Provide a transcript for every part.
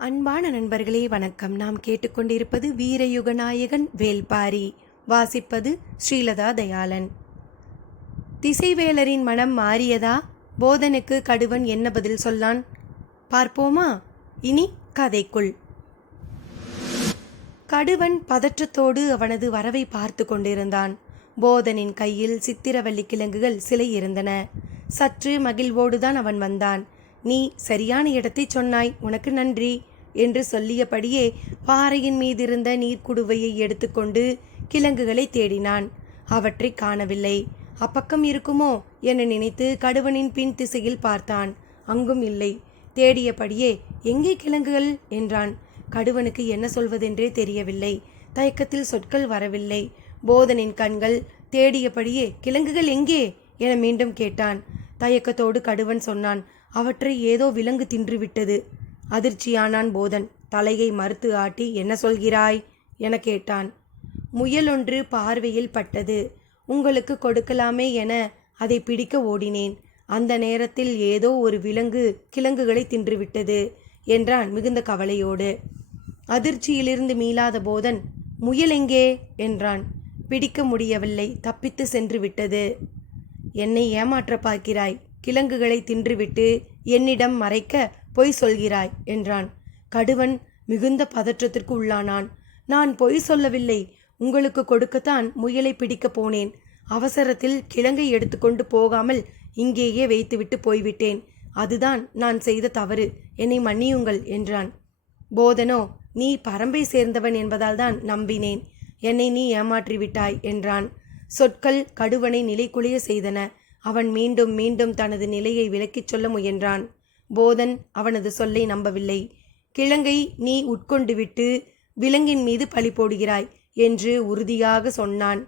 அன்பான நண்பர்களே வணக்கம். நாம் கேட்டுக்கொண்டிருப்பது வீரயுக நாயகன் வேள்பாரி. வாசிப்பது ஸ்ரீலதா தயாளன். திசைவேலரின் மனம் மாறியதா? போதனுக்கு கடுவன் என்ன பதில் சொல்லான் பார்ப்போமா? இனி கதைக்குள். கடுவன் பதற்றத்தோடு அவனது வரவை பார்த்து கொண்டிருந்தான். போதனின் கையில் சித்திரவல்லி கிழங்குகள் சிலை இருந்தன. சற்று மகிழ்வோடுதான் அவன் வந்தான். நீ சரியான இடத்தை சொன்னாய், உனக்கு நன்றி என்று சொல்லியபடியே பாறையின் மீதிருந்த நீர்க்குடுவையை எடுத்துக்கொண்டு கிழங்குகளை தேடினான். அவற்றை காணவில்லை. அப்பக்கம் இருக்குமோ என நினைத்து கடுவனின் பின் திசையில் பார்த்தான். அங்கும் இல்லை. தேடியபடியே எங்கே கிழங்குகள் என்றான். கடுவனுக்கு என்ன சொல்வதென்றே தெரியவில்லை. தயக்கத்தில் சொற்கள் வரவில்லை. போதனின் கண்கள் தேடியபடியே கிழங்குகள் எங்கே என மீண்டும் கேட்டான். தயக்கத்தோடு கடுவன் சொன்னான், அவற்றை ஏதோ விலங்கு தின்றுவிட்டது. அதிர்ச்சியானான் போதன். தலையை மறுத்து ஆட்டி, என்ன சொல்கிறாய் என கேட்டான். முயலொன்று பார்வையில் பட்டது. உங்களுக்கு கொடுக்கலாமே என அதை பிடிக்க ஓடினேன். அந்த நேரத்தில் ஏதோ ஒரு விலங்கு கிழங்குகளை தின்றுவிட்டது என்றான் மிகுந்த கவலையோடு. அதிர்ச்சியிலிருந்து மீளாத போதன், முயல் எங்கே என்றான். பிடிக்க முடியவில்லை, தப்பித்து சென்று விட்டது. என்னை ஏமாற்ற பார்க்கிறாய். கிழங்குகளை தின்றுவிட்டு என்னிடம் மறைக்க பொய் சொல்கிறாய் என்றான். கடுவன் மிகுந்த பதற்றத்திற்கு உள்ளானான். நான் பொய் சொல்லவில்லை. உங்களுக்கு கொடுக்கத்தான் முயலை பிடிக்கப் போனேன். அவசரத்தில் கிழங்கை எடுத்துக்கொண்டு போகாமல் இங்கேயே வைத்துவிட்டு போய்விட்டேன். அதுதான் நான் செய்த தவறு. என்னை மன்னியுங்கள் என்றான். போதனோ, நீ பரம்பை சேர்ந்தவன் என்பதால் தான் நம்பினேன். என்னை நீ ஏமாற்றிவிட்டாய் என்றான். சொற்கள் கடுவனை நிலைகுலைய செய்தன. அவன் மீண்டும் மீண்டும் தனது நிலையை விளக்கிச் சொல்ல முயன்றான். போதன் அவனது சொல்லை நம்பவில்லை. கிழங்கை நீ உட்கொண்டு விட்டு விலங்கின் மீது பழி போடுகிறாய் என்று உறுதியாக சொன்னான்.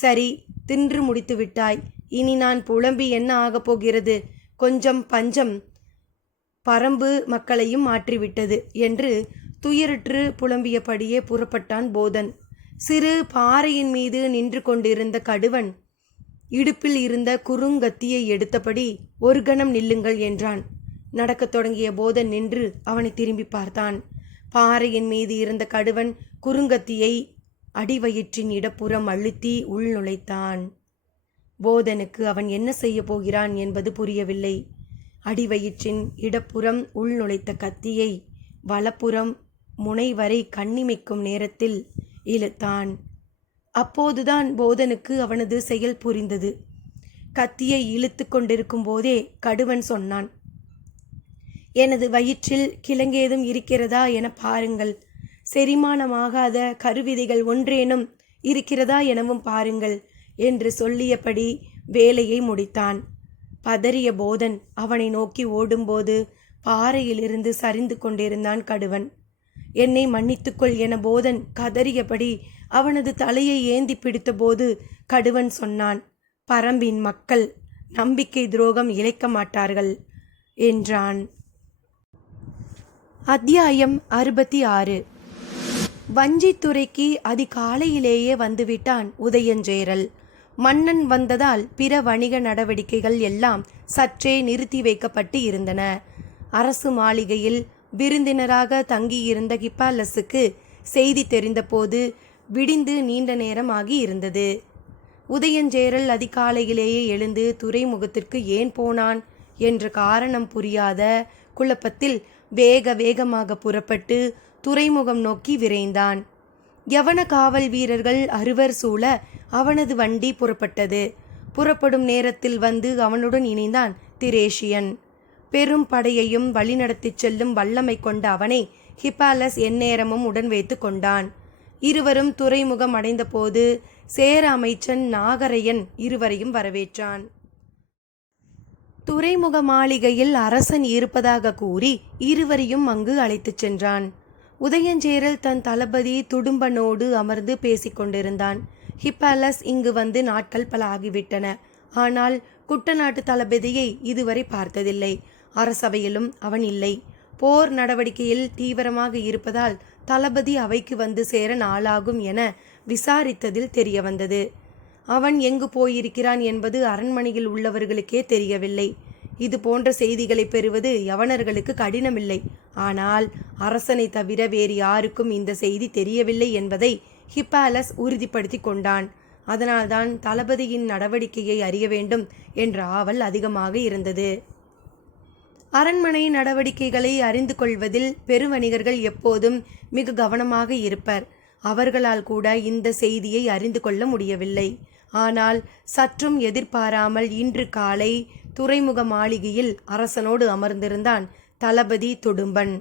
சரி, தின்று முடித்து விட்டாய். இனி நான் புலம்பி என்ன ஆகப் போகிறது? கொஞ்சம் பஞ்சம் பரம்பு மக்களையும் மாற்றிவிட்டது என்று துயருற்று புலம்பியபடியே புறப்பட்டான் போதன். சிறு பாறையின் மீது நின்று கொண்டிருந்த கடுவன் இடுப்பில் இருந்த குறுங்கத்தியை எடுத்தபடி, ஒரு கணம் நில்லுங்கள் என்றான். நடக்கத் தொடங்கிய போதன் நின்று அவனை திரும்பி பார்த்தான். பாறையின் மீது இருந்த கடுவன் குறுங்கத்தியை அடிவயிற்றின் இடப்புறம் அழுத்தி உள் நுழைத்தான். போதனுக்கு அவன் என்ன செய்ய போகிறான் என்பது புரியவில்லை. அடிவயிற்றின் இடப்புறம் உள் நுழைத்த கத்தியை வலப்புறம் முனைவரை கண்ணிமைக்கும் நேரத்தில் இழுத்தான். அப்போதுதான் போதனுக்கு அவனது செயல் புரிந்தது. கத்தியை இழுத்து கொண்டிருக்கும் போதே கடுவன் சொன்னான், எனது வயிற்றில் கிழங்கேதும் இருக்கிறதா என பாருங்கள். செரிமானமாகாத கருவிதைகள் ஒன்றேனும் இருக்கிறதா எனவும் பாருங்கள் என்று சொல்லியபடி வேலையை முடித்தான். பதறிய போதன் அவனை நோக்கி ஓடும்போது பாறையிலிருந்து சரிந்து கொண்டிருந்தான் கடுவன். என்னை மன்னித்துக்கொள் என போதன் கதறியபடி அவனது தலையை ஏந்தி பிடித்தபோது கடுவன் சொன்னான், பரம்பின் மக்கள் நம்பிக்கை துரோகம் இழைக்க மாட்டார்கள் என்றான். அத்தியாயம் 66. வஞ்சித்துறைக்கு அதிகாலையிலேயே வந்துவிட்டான் உதயஞ்சேரல். மன்னன் வந்ததால் பிற வணிக நடவடிக்கைகள் எல்லாம் சற்றே நிறுத்தி வைக்கப்பட்டு இருந்தன. அரசு மாளிகையில் விருந்தினராக தங்கியிருந்த ஹிப்பாலஸுக்கு செய்தி தெரிந்தபோது விடிந்து நீண்ட நேரம் ஆகி இருந்தது. உதயஞ்சேரல் அதிகாலையிலேயே எழுந்து துறைமுகத்திற்கு ஏன் போனான் என்ற காரணம் புரியாத குழப்பத்தில் வேக வேகமாக புறப்பட்டு துறைமுகம் நோக்கி விரைந்தான். யவன காவல் வீரர்கள் அறுவர் சூழ அவனது வண்டி புறப்பட்டது. புறப்படும் நேரத்தில் வந்து அவனுடன் இணைந்தான் திரேஷியன். பெரும் படையையும் வழிநடத்திச் செல்லும் வல்லமை கொண்ட அவனை ஹிப்பாலஸ் எந்நேரமும் உடன் வைத்து கொண்டான். இருவரும் துறைமுகம் அடைந்தபோது சேர அமைச்சன் நாகரையன் இருவரையும் வரவேற்றான். துறைமுக மாளிகையில் அரசன் இருப்பதாக கூறி இருவரையும் அங்கு அழைத்துச் சென்றான். உதயஞ்சேரல் தன் தளபதி துடும்பனோடு அமர்ந்து பேசிக்கொண்டிருந்தான். ஹிப்பாலஸ் இங்கு வந்து நாட்கள் பல ஆகிவிட்டன. ஆனால் குட்டநாட்டு தளபதியை இதுவரை பார்த்ததில்லை. அரசவையிலும் அவன் இல்லை. போர் நடவடிக்கையில் தீவிரமாக இருப்பதால் தளபதி அவைக்கு வந்து சேர நாளாகும் என விசாரித்ததில் தெரிய வந்தது. அவன் எங்கு போயிருக்கிறான் என்பது அரண்மனையில் உள்ளவர்களுக்கே தெரியவில்லை. இது போன்ற செய்திகளை பெறுவது யவனர்களுக்கு கடினமில்லை. ஆனால் அரசனை தவிர வேறு யாருக்கும் இந்த செய்தி தெரியவில்லை என்பதை ஹிப்பாலஸ் உறுதிப்படுத்தி கொண்டான். அதனால்தான் தளபதியின் நடவடிக்கையை அறிய வேண்டும் என்ற ஆவல் அதிகமாக இருந்தது. அரண்மனை நடவடிக்கைகளை அறிந்து கொள்வதில் பெருவணிகர்கள் எப்போதும் மிக கவனமாக இருப்பர். அவர்களால் கூட இந்த செய்தியை அறிந்து கொள்ள முடியவில்லை. ஆனால் சற்றும் எதிர்பாராமல் இன்று காலை துறைமுக மாளிகையில் அரசனோடு அமர்ந்திருந்தான் தளபதி துடும்பன்.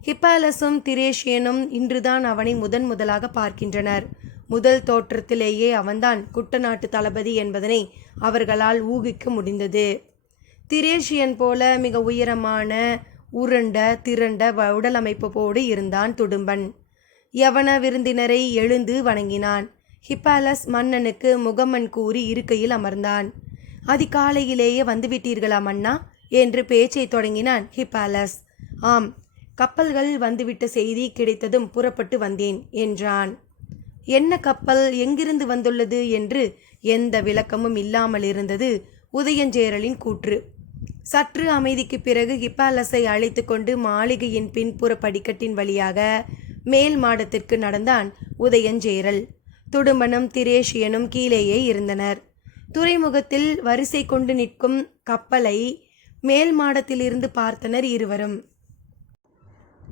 ஹிப்பாலஸும் திரேஷியனும் இன்றுதான் அவனை முதலாக பார்க்கின்றனர். முதல் தோற்றத்திலேயே அவன்தான் குட்டநாட்டு தளபதி என்பதனை அவர்களால் ஊகிக்க முடிந்தது. திரேஷியன் போல மிக உயரமான உருண்ட திரண்ட உடலமைப்போடு இருந்தான் துடும்பன். யவன விருந்தினரை எழுந்து வணங்கினான். ஹிப்பாலஸ் மன்னனுக்கு முகமன் கூறி இருக்கையில் அமர்ந்தான். அதிகாலையிலேயே வந்துவிட்டீர்களா மன்னா என்று பேச்சை தொடங்கினான் ஹிப்பாலஸ். ஆம், கப்பல்கள் வந்துவிட்ட செய்தி கிடைத்ததும் புறப்பட்டு வந்தேன் என்றான். என்ன கப்பல், எங்கிருந்து வந்துள்ளது என்று எந்த விளக்கமும் இல்லாமல் இருந்தது உதயஞ்சேரலின் கூற்று. சற்று அமைதிக்கு பிறகு ஹிப்பாலஸை அழைத்து கொண்டு மாளிகையின் பின்புற படிக்கட்டின் வழியாக மேல் மாடத்திற்கு நடந்தான் உதயஞ்சேரல். துடும்பனும் திரேஷியனும் கீழேயே இருந்தனர். துறைமுகத்தில் வரிசை கொண்டு நிற்கும் கப்பலை மேல் மாடத்திலிருந்து பார்த்தனர் இருவரும்.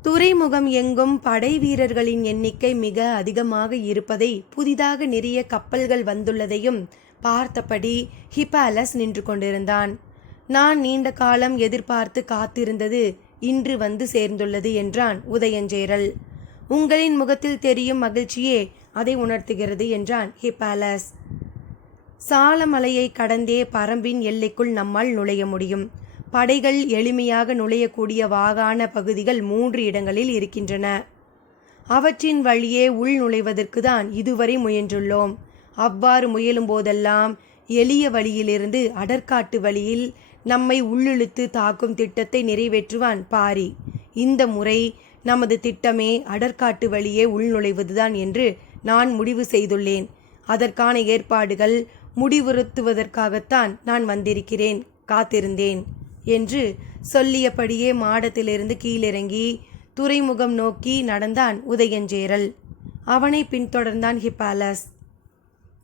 துறைமுகம் எங்கும் படை வீரர்களின் எண்ணிக்கை மிக அதிகமாக இருப்பதை, புதிதாக நிறைய கப்பல்கள் வந்துள்ளதையும் பார்த்தபடி ஹிப்பாலஸ் நின்று கொண்டிருந்தான். நான் நீண்ட காலம் எதிர்பார்த்து காத்திருந்தது இன்று வந்து சேர்ந்துள்ளது என்றான் உதயஞ்சேரல். உங்களின் முகத்தில் தெரியும் மகிழ்ச்சியே அதை உணர்த்துகிறது என்றான் ஹிப்பாலஸ். சாலமலையை கடந்தே பரம்பின் எல்லைக்குள் நம்மால் நுழைய முடியும். படைகள் எளிமையாக நுழையக்கூடிய வாகான பகுதிகள் 3 இடங்களில் இருக்கின்றன. அவற்றின் வழியே உள் நுழைவதற்கு தான் இதுவரை முயன்றுள்ளோம். அவ்வாறு முயலும் போதெல்லாம் எளிய வழியிலிருந்து அடற்காட்டு வழியில் நம்மை உள்ளிழுத்து தாக்கும் திட்டத்தை நிறைவேற்றுவான் பாரி. இந்த முறை நமது திட்டமே அடற்காட்டு வழியே உள்நுழைவதுதான் என்று நான் முடிவு செய்துள்ளேன். அதற்கான ஏற்பாடுகள் முடிவுறுத்துவதற்காகத்தான் நான் வந்திருக்கிறேன், காத்திருந்தேன் என்று சொல்லியபடியே மாடத்திலிருந்து கீழிறங்கி துறைமுகம் நோக்கி நடந்தான் உதயஞ்சேரல். அவனை பின்தொடர்ந்தான் ஹிப்பாலஸ்.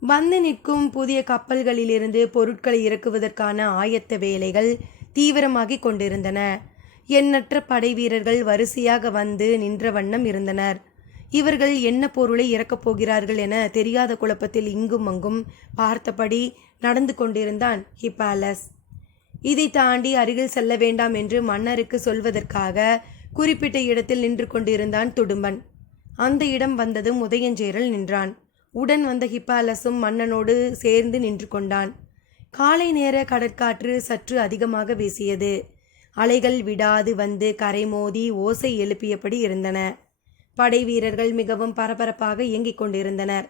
வந்து நிற்கும் புதிய கப்பல்களிலிருந்து பொருட்களை இறக்குவதற்கான ஆயத்த வேலைகள் தீவிரமாகிக் கொண்டிருந்தன. எண்ணற்ற படை வீரர்கள் வரிசையாக வந்து நின்ற வண்ணம் இருந்தனர். இவர்கள் என்ன பொருளை இறக்கப் போகிறார்கள் என தெரியாத குழப்பத்தில் இங்கும் அங்கும் பார்த்தபடி நடந்து கொண்டிருந்தான் ஹிப்பாலஸ். இதை தாண்டி அருகில் செல்ல வேண்டாம் என்று மன்னருக்கு சொல்வதற்காக குறிப்பிட்ட இடத்தில் நின்று கொண்டிருந்தான் துடும்பன். அந்த இடம் வந்ததும் உதயஞ்சேரல் நின்றான். உடன் வந்த ஹிப்பாலஸும் மன்னனோடு சேர்ந்து நின்று கொண்டான். காலை நேர கடற்காற்று சற்று அதிகமாக வீசியது. அலைகள் விடாது வந்து கரை மோதி ஓசை எழுப்பியபடி இருந்தன. படை வீரர்கள் மிகவும் பரபரப்பாக இயங்கிக் கொண்டிருந்தனர்.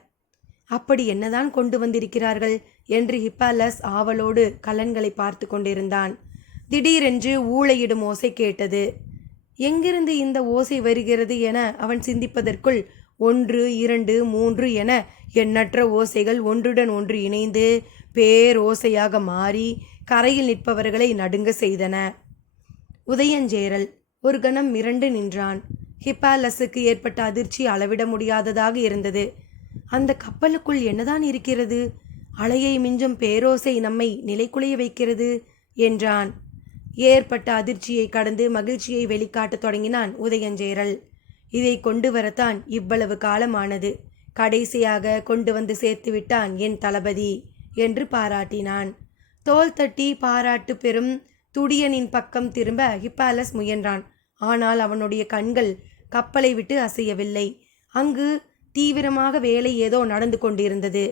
அப்படி என்னதான் கொண்டு வந்திருக்கிறார்கள் என்று ஹிப்பாலஸ் ஆவலோடு கலன்களை பார்த்து கொண்டிருந்தான். திடீரென்று ஊளையிடும் ஓசை கேட்டது. எங்கிருந்து இந்த ஓசை வருகிறது என அவன் சிந்திப்பதற்குள் 1, 2, 3 என எண்ணற்ற ஓசைகள் ஒன்றுடன் ஒன்று இணைந்து பேரோசையாக மாறி கரையில் நிற்பவர்களை நடுங்க செய்தன. உதயஞ்சேரல் ஒரு கணம் மிரண்டு நின்றான். ஹிப்பாலஸுக்கு ஏற்பட்ட அதிர்ச்சி அளவிட முடியாததாக இருந்தது. அந்த கப்பலுக்குள் என்னதான் இருக்கிறது? அலையை மிஞ்சும் பேரோசை நம்மை நிலைக்குலைய வைக்கிறது என்றான். ஏற்பட்ட அதிர்ச்சியை கடந்து மகிழ்ச்சியை வெளிக்காட்டத் தொடங்கினான் உதயஞ்சேரல். இதை கொண்டு வரத்தான் இவ்வளவு காலமானது. கடைசியாக கொண்டு வந்து சேர்த்து விட்டான் என் தளபதி என்று பாராட்டினான். தோள் தட்டி பாராட்டு பெறும் துடியனின் பக்கம் திரும்ப ஹிப்பாலஸ் முயன்றான். ஆனால் அவனுடைய கண்கள் கப்பலை விட்டு அசையவில்லை. அங்கு தீவிரமாக வேலை ஏதோ நடந்து கொண்டிருந்தது.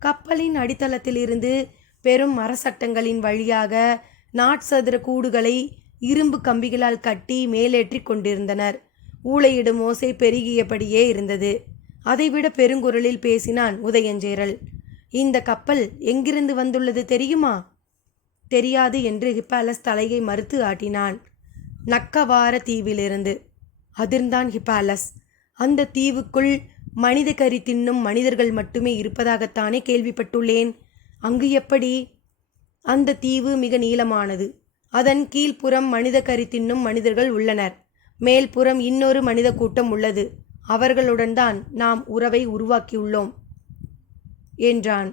கப்பலின் அடித்தளத்திலிருந்து பெரும் மரசட்டங்களின் வழியாக நாட்சதுர கூடுகளை இரும்பு கம்பிகளால் கட்டி மேலேற்றி கொண்டிருந்தனர். ஊளையிடும் ஓசை பெருகியபடியே இருந்தது. அதைவிட பெருங்குரலில் பேசினான் உதயஞ்சேரல். இந்த கப்பல் எங்கிருந்து வந்துள்ளது தெரியுமா? தெரியாது என்று ஹிப்பாலஸ் தலையை மறுத்து ஆட்டினான். நக்கவார தீவிலிருந்து. அதிர்ந்தான் ஹிப்பாலஸ். அந்த தீவுக்குள் மனித கறி தின்னும் மனிதர்கள் மட்டுமே இருப்பதாகத்தானே கேள்விப்பட்டுள்ளேன். அங்கு எப்படி? அந்த தீவு மிக நீளமானது. அதன் கீழ்ப்புறம் மனித கறி தின்னும் மனிதர்கள் உள்ளனர். மேல்புறம் இன்னொரு மனித கூட்டம் உள்ளது. அவர்களுடன் தான் நாம் உறவை உருவாக்கியுள்ளோம் என்றான்.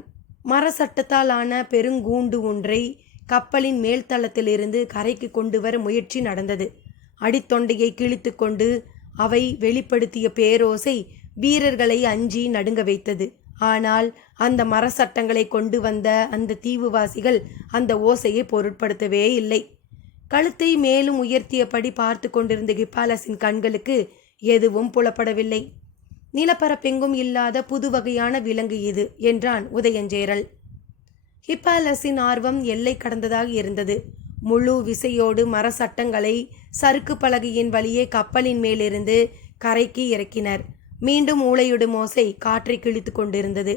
மரசட்டத்தால் ஆன பெருங்கூண்டு ஒன்றை கப்பலின் மேல்தளத்திலிருந்து கரைக்கு கொண்டு வர முயற்சி நடந்தது. அடித்தொண்டையை கிழித்து கொண்டு அவை வெளிப்படுத்திய பேரோசை வீரர்களை அஞ்சி நடுங்க வைத்தது. ஆனால் அந்த மரசட்டங்களை கொண்டு வந்த அந்த தீவுவாசிகள் அந்த ஓசையை பொருட்படுத்தவே இல்லை. கழுத்தை மேலும் உயர்த்தியபடி பார்த்து கொண்டிருந்த ஹிப்பாலஸின் கண்களுக்கு எதுவும் புலப்படவில்லை. நிலப்பரப்பெங்கும் இல்லாத புது வகையான விலங்கு இது என்றான் உதயஞ்சேரல். ஹிப்பாலஸின் ஆர்வம் எல்லை கடந்ததாக இருந்தது. முழு விசையோடு மரசட்டங்களை சறுக்கு பலகையின் வழியே கப்பலின் மேலிருந்து கரைக்கு இறக்கினர். மீண்டும் ஊளையிடும் ஓசை காற்றை கிழித்து கொண்டிருந்தது.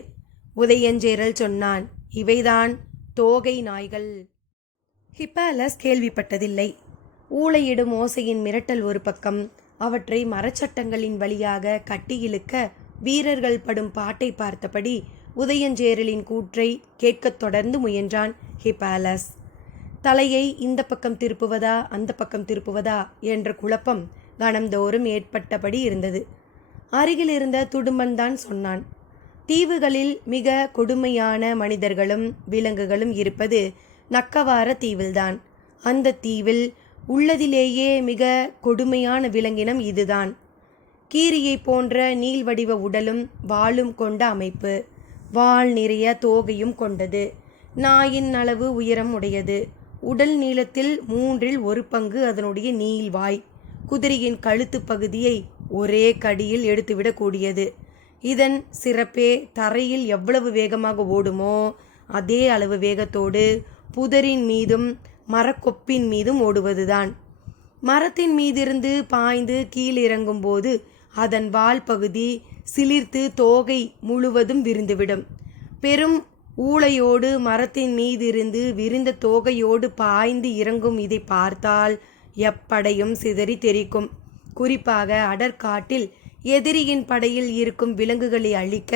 உதயஞ்சேரல் சொன்னான், இவைதான் தோகை நாய்கள். ஹிப்பாலஸ் கேள்விப்பட்டதில்லை. ஊளையிடும் ஓசையின் மிரட்டல் ஒரு பக்கம், அவற்றை மரச்சட்டங்களின் வழியாக கட்டி இழுக்க வீரர்கள் படும் பாட்டை பார்த்தபடி உதயஞ்சேரலின் கூற்றை கேட்கத் தொடர்ந்து முயன்றான் ஹிப்பாலஸ். தலையை இந்த பக்கம் திருப்புவதா அந்த பக்கம் திருப்புவதா என்ற குழப்பம் கணந்தோறும் ஏற்பட்டபடி இருந்தது. அருகில் இருந்த துடும்பன் தான் சொன்னான், தீவுகளில் மிக கொடுமையான மனிதர்களும் விலங்குகளும் இருப்பது நக்கவார தீவில்தான். அந்த தீவில் உள்ளதிலேயே மிக கொடுமையான விலங்கினம் இதுதான். கீரியை போன்ற நீள்வடிவ உடலும் வாளும் கொண்ட அமைப்பு, வால் நிறைய தோகையும் கொண்டது. நாயின் அளவு உயரம் உடையது. உடல் நீளத்தில் 1/3 பங்கு அதனுடைய நீள்வாய். குதிரையின் கழுத்து பகுதியை ஒரே கடியில் எடுத்துவிடக்கூடியது. இதன் சிறப்பே தரையில் எவ்வளவு வேகமாக ஓடுமோ அதே அளவு வேகத்தோடு புதரின் மீதும் மரக்கொப்பின் மீதும் ஓடுவதுதான். மரத்தின் மீதிருந்து பாய்ந்து கீழிறங்கும் போது அதன் வால் பகுதி சிலிர்த்து தோகை முழுவதும் விரிந்துவிடும். பெரும் ஊளையோடு மரத்தின் மீதிருந்து விரிந்த தோகையோடு பாய்ந்து இறங்கும் இதை பார்த்தால் எப்படையும் சிதறி தெரிக்கும். குறிப்பாக அடற்காட்டில் எதிரியின் படையில் இருக்கும் விலங்குகளை அழிக்க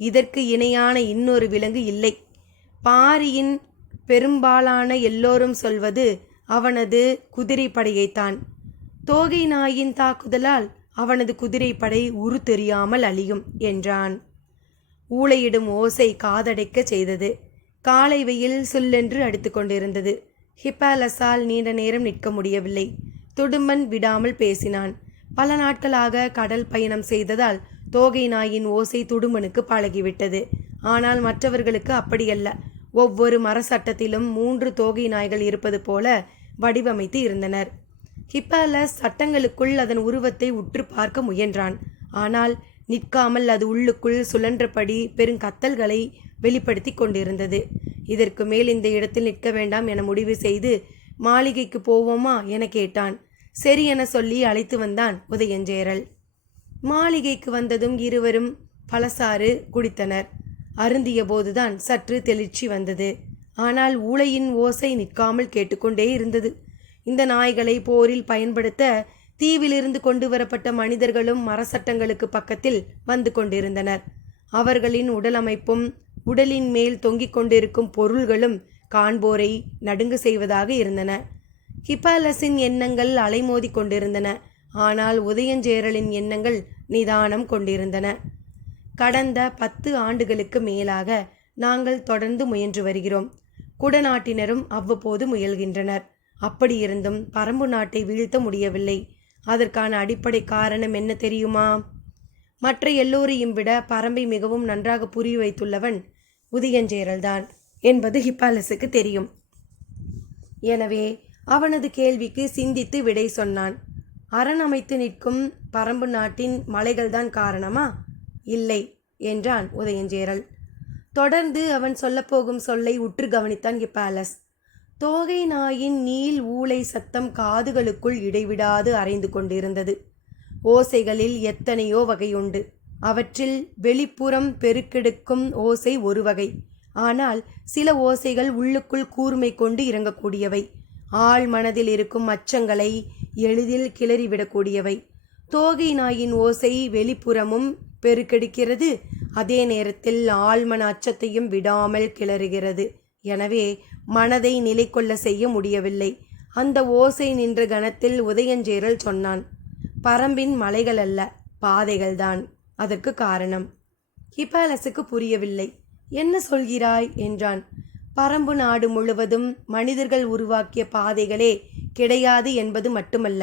இதற்கு இணையான இன்னொரு விலங்கு இல்லை. பாரியின் பெரும்பாலான எல்லோரும் சொல்வது அவனது குதிரைப்படையைத்தான். தோகை நாயின் தாக்குதலால் அவனது குதிரைப்படை உரு தெரியாமல் அழியும் என்றான். ஊளையிடும் ஓசை காதடைக்க செய்தது. காலை வெயில் சொல்லென்று அடித்து கொண்டிருந்தது. ஹிப்பாலஸால் நீண்ட நேரம் நிற்க முடியவில்லை. துடும்பன் விடாமல் பேசினான். பல நாட்களாக கடல் பயணம் செய்ததால் தோகை நாயின் ஓசை துடும்பனுக்கு பழகிவிட்டது. ஆனால் மற்றவர்களுக்கு அப்படியல்ல. ஒவ்வொரு மரசட்டத்திலும் 3 தோகை நாய்கள் இருப்பது போல வடிவமைத்து இருந்தனர். ஹிப்பாலஸ் சட்டங்களுக்குள் அதன் உருவத்தை உற்று பார்க்க முயன்றான். ஆனால் நிற்காமல் அது உள்ளுக்குள் சுழன்றபடி பெருங்கத்தல்களை வெளிப்படுத்தி கொண்டிருந்தது. இதற்கு மேல் இந்த இடத்தில் நிற்க வேண்டாம் என முடிவு செய்து மாளிகைக்கு போவோமா என கேட்டான். சரி என சொல்லி அழைத்து வந்தான் உதயஞ்சேரல். மாளிகைக்கு வந்ததும் இருவரும் பழசாறு குடித்தனர். அருந்திய போதுதான் சற்று தெளிர்ச்சி வந்தது. ஆனால் ஊளையின் ஓசை நிற்காமல் கேட்டுக்கொண்டே இருந்தது. இந்த நாய்களை போரில் பயன்படுத்த தீவிலிருந்து கொண்டு வரப்பட்ட மனிதர்களும் மரசட்டங்களுக்கு பக்கத்தில் வந்து கொண்டிருந்தனர். அவர்களின் உடல் அமைப்பும் உடலின் மேல் தொங்கிக் கொண்டிருக்கும் பொருள்களும் காண்போரை நடுங்க செய்வதாக இருந்தன. ஹிப்பாலஸின் எண்ணங்கள் அலைமோதி கொண்டிருந்தன. ஆனால் உதயஞ்சேரலின் எண்ணங்கள் நிதானம் கொண்டிருந்தன. கடந்த 10 ஆண்டுகளுக்கு மேலாக நாங்கள் தொடர்ந்து முயன்று வருகிறோம். குடநாட்டினரும் அவ்வப்போது முயல்கின்றனர். அப்படியிருந்தும் பரம்பு நாட்டை வீழ்த்த முடியவில்லை. அதற்கான அடிப்படை காரணம் என்ன தெரியுமா? மற்ற எல்லோரையும் விட பரம்பை மிகவும் நன்றாக புரிய வைத்துள்ளவன் உதயஞ்சேரல்தான் என்பது ஹிப்பாலஸுக்கு தெரியும். எனவே அவனது கேள்விக்கு சிந்தித்து விடை சொன்னான். அரண் அமைத்து நிற்கும் பரம்பு நாட்டின் மலைகள்தான் காரணமா? இல்லை என்றான் உதயஞ்சேரல். தொடர்ந்து அவன் சொல்லப்போகும் சொல்லை உற்று கவனித்தான் ஹிப்பாலஸ். தோகை நாயின் நீள் ஊளை சத்தம் காதுகளுக்குள் இடைவிடாது அரைந்து கொண்டிருந்தது. ஓசைகளில் எத்தனையோ வகையுண்டு. அவற்றில் வெளிப்புறம் பெருக்கெடுக்கும் ஓசை ஒரு வகை. ஆனால் சில ஓசைகள் உள்ளுக்குள் கூர்மை கொண்டு இறங்கக்கூடியவை. ஆழ் மனதில் இருக்கும் அச்சங்களை எளிதில் கிளறிவிடக்கூடியவை. தோகை நாயின் ஓசை வெளிப்புறமும் பெருக்கெடுக்கிறது, அதே நேரத்தில் ஆழ்மன அச்சத்தையும் விடாமல் கிளறுகிறது. எனவே மனதை நிலை கொள்ள செய்ய முடியவில்லை. அந்த ஓசை நின்ற கணத்தில் உதயஞ்சேரல் சொன்னான், பரம்பின் மலைகள் அல்ல, பாதைகள்தான் அதற்கு காரணம். ஹிபாலஸுக்கு புரியவில்லை. என்ன சொல்கிறாய் என்றான். பரம்பு நாடு முழுவதும் மனிதர்கள் உருவாக்கிய பாதைகளே கிடையாது என்பது மட்டுமல்ல,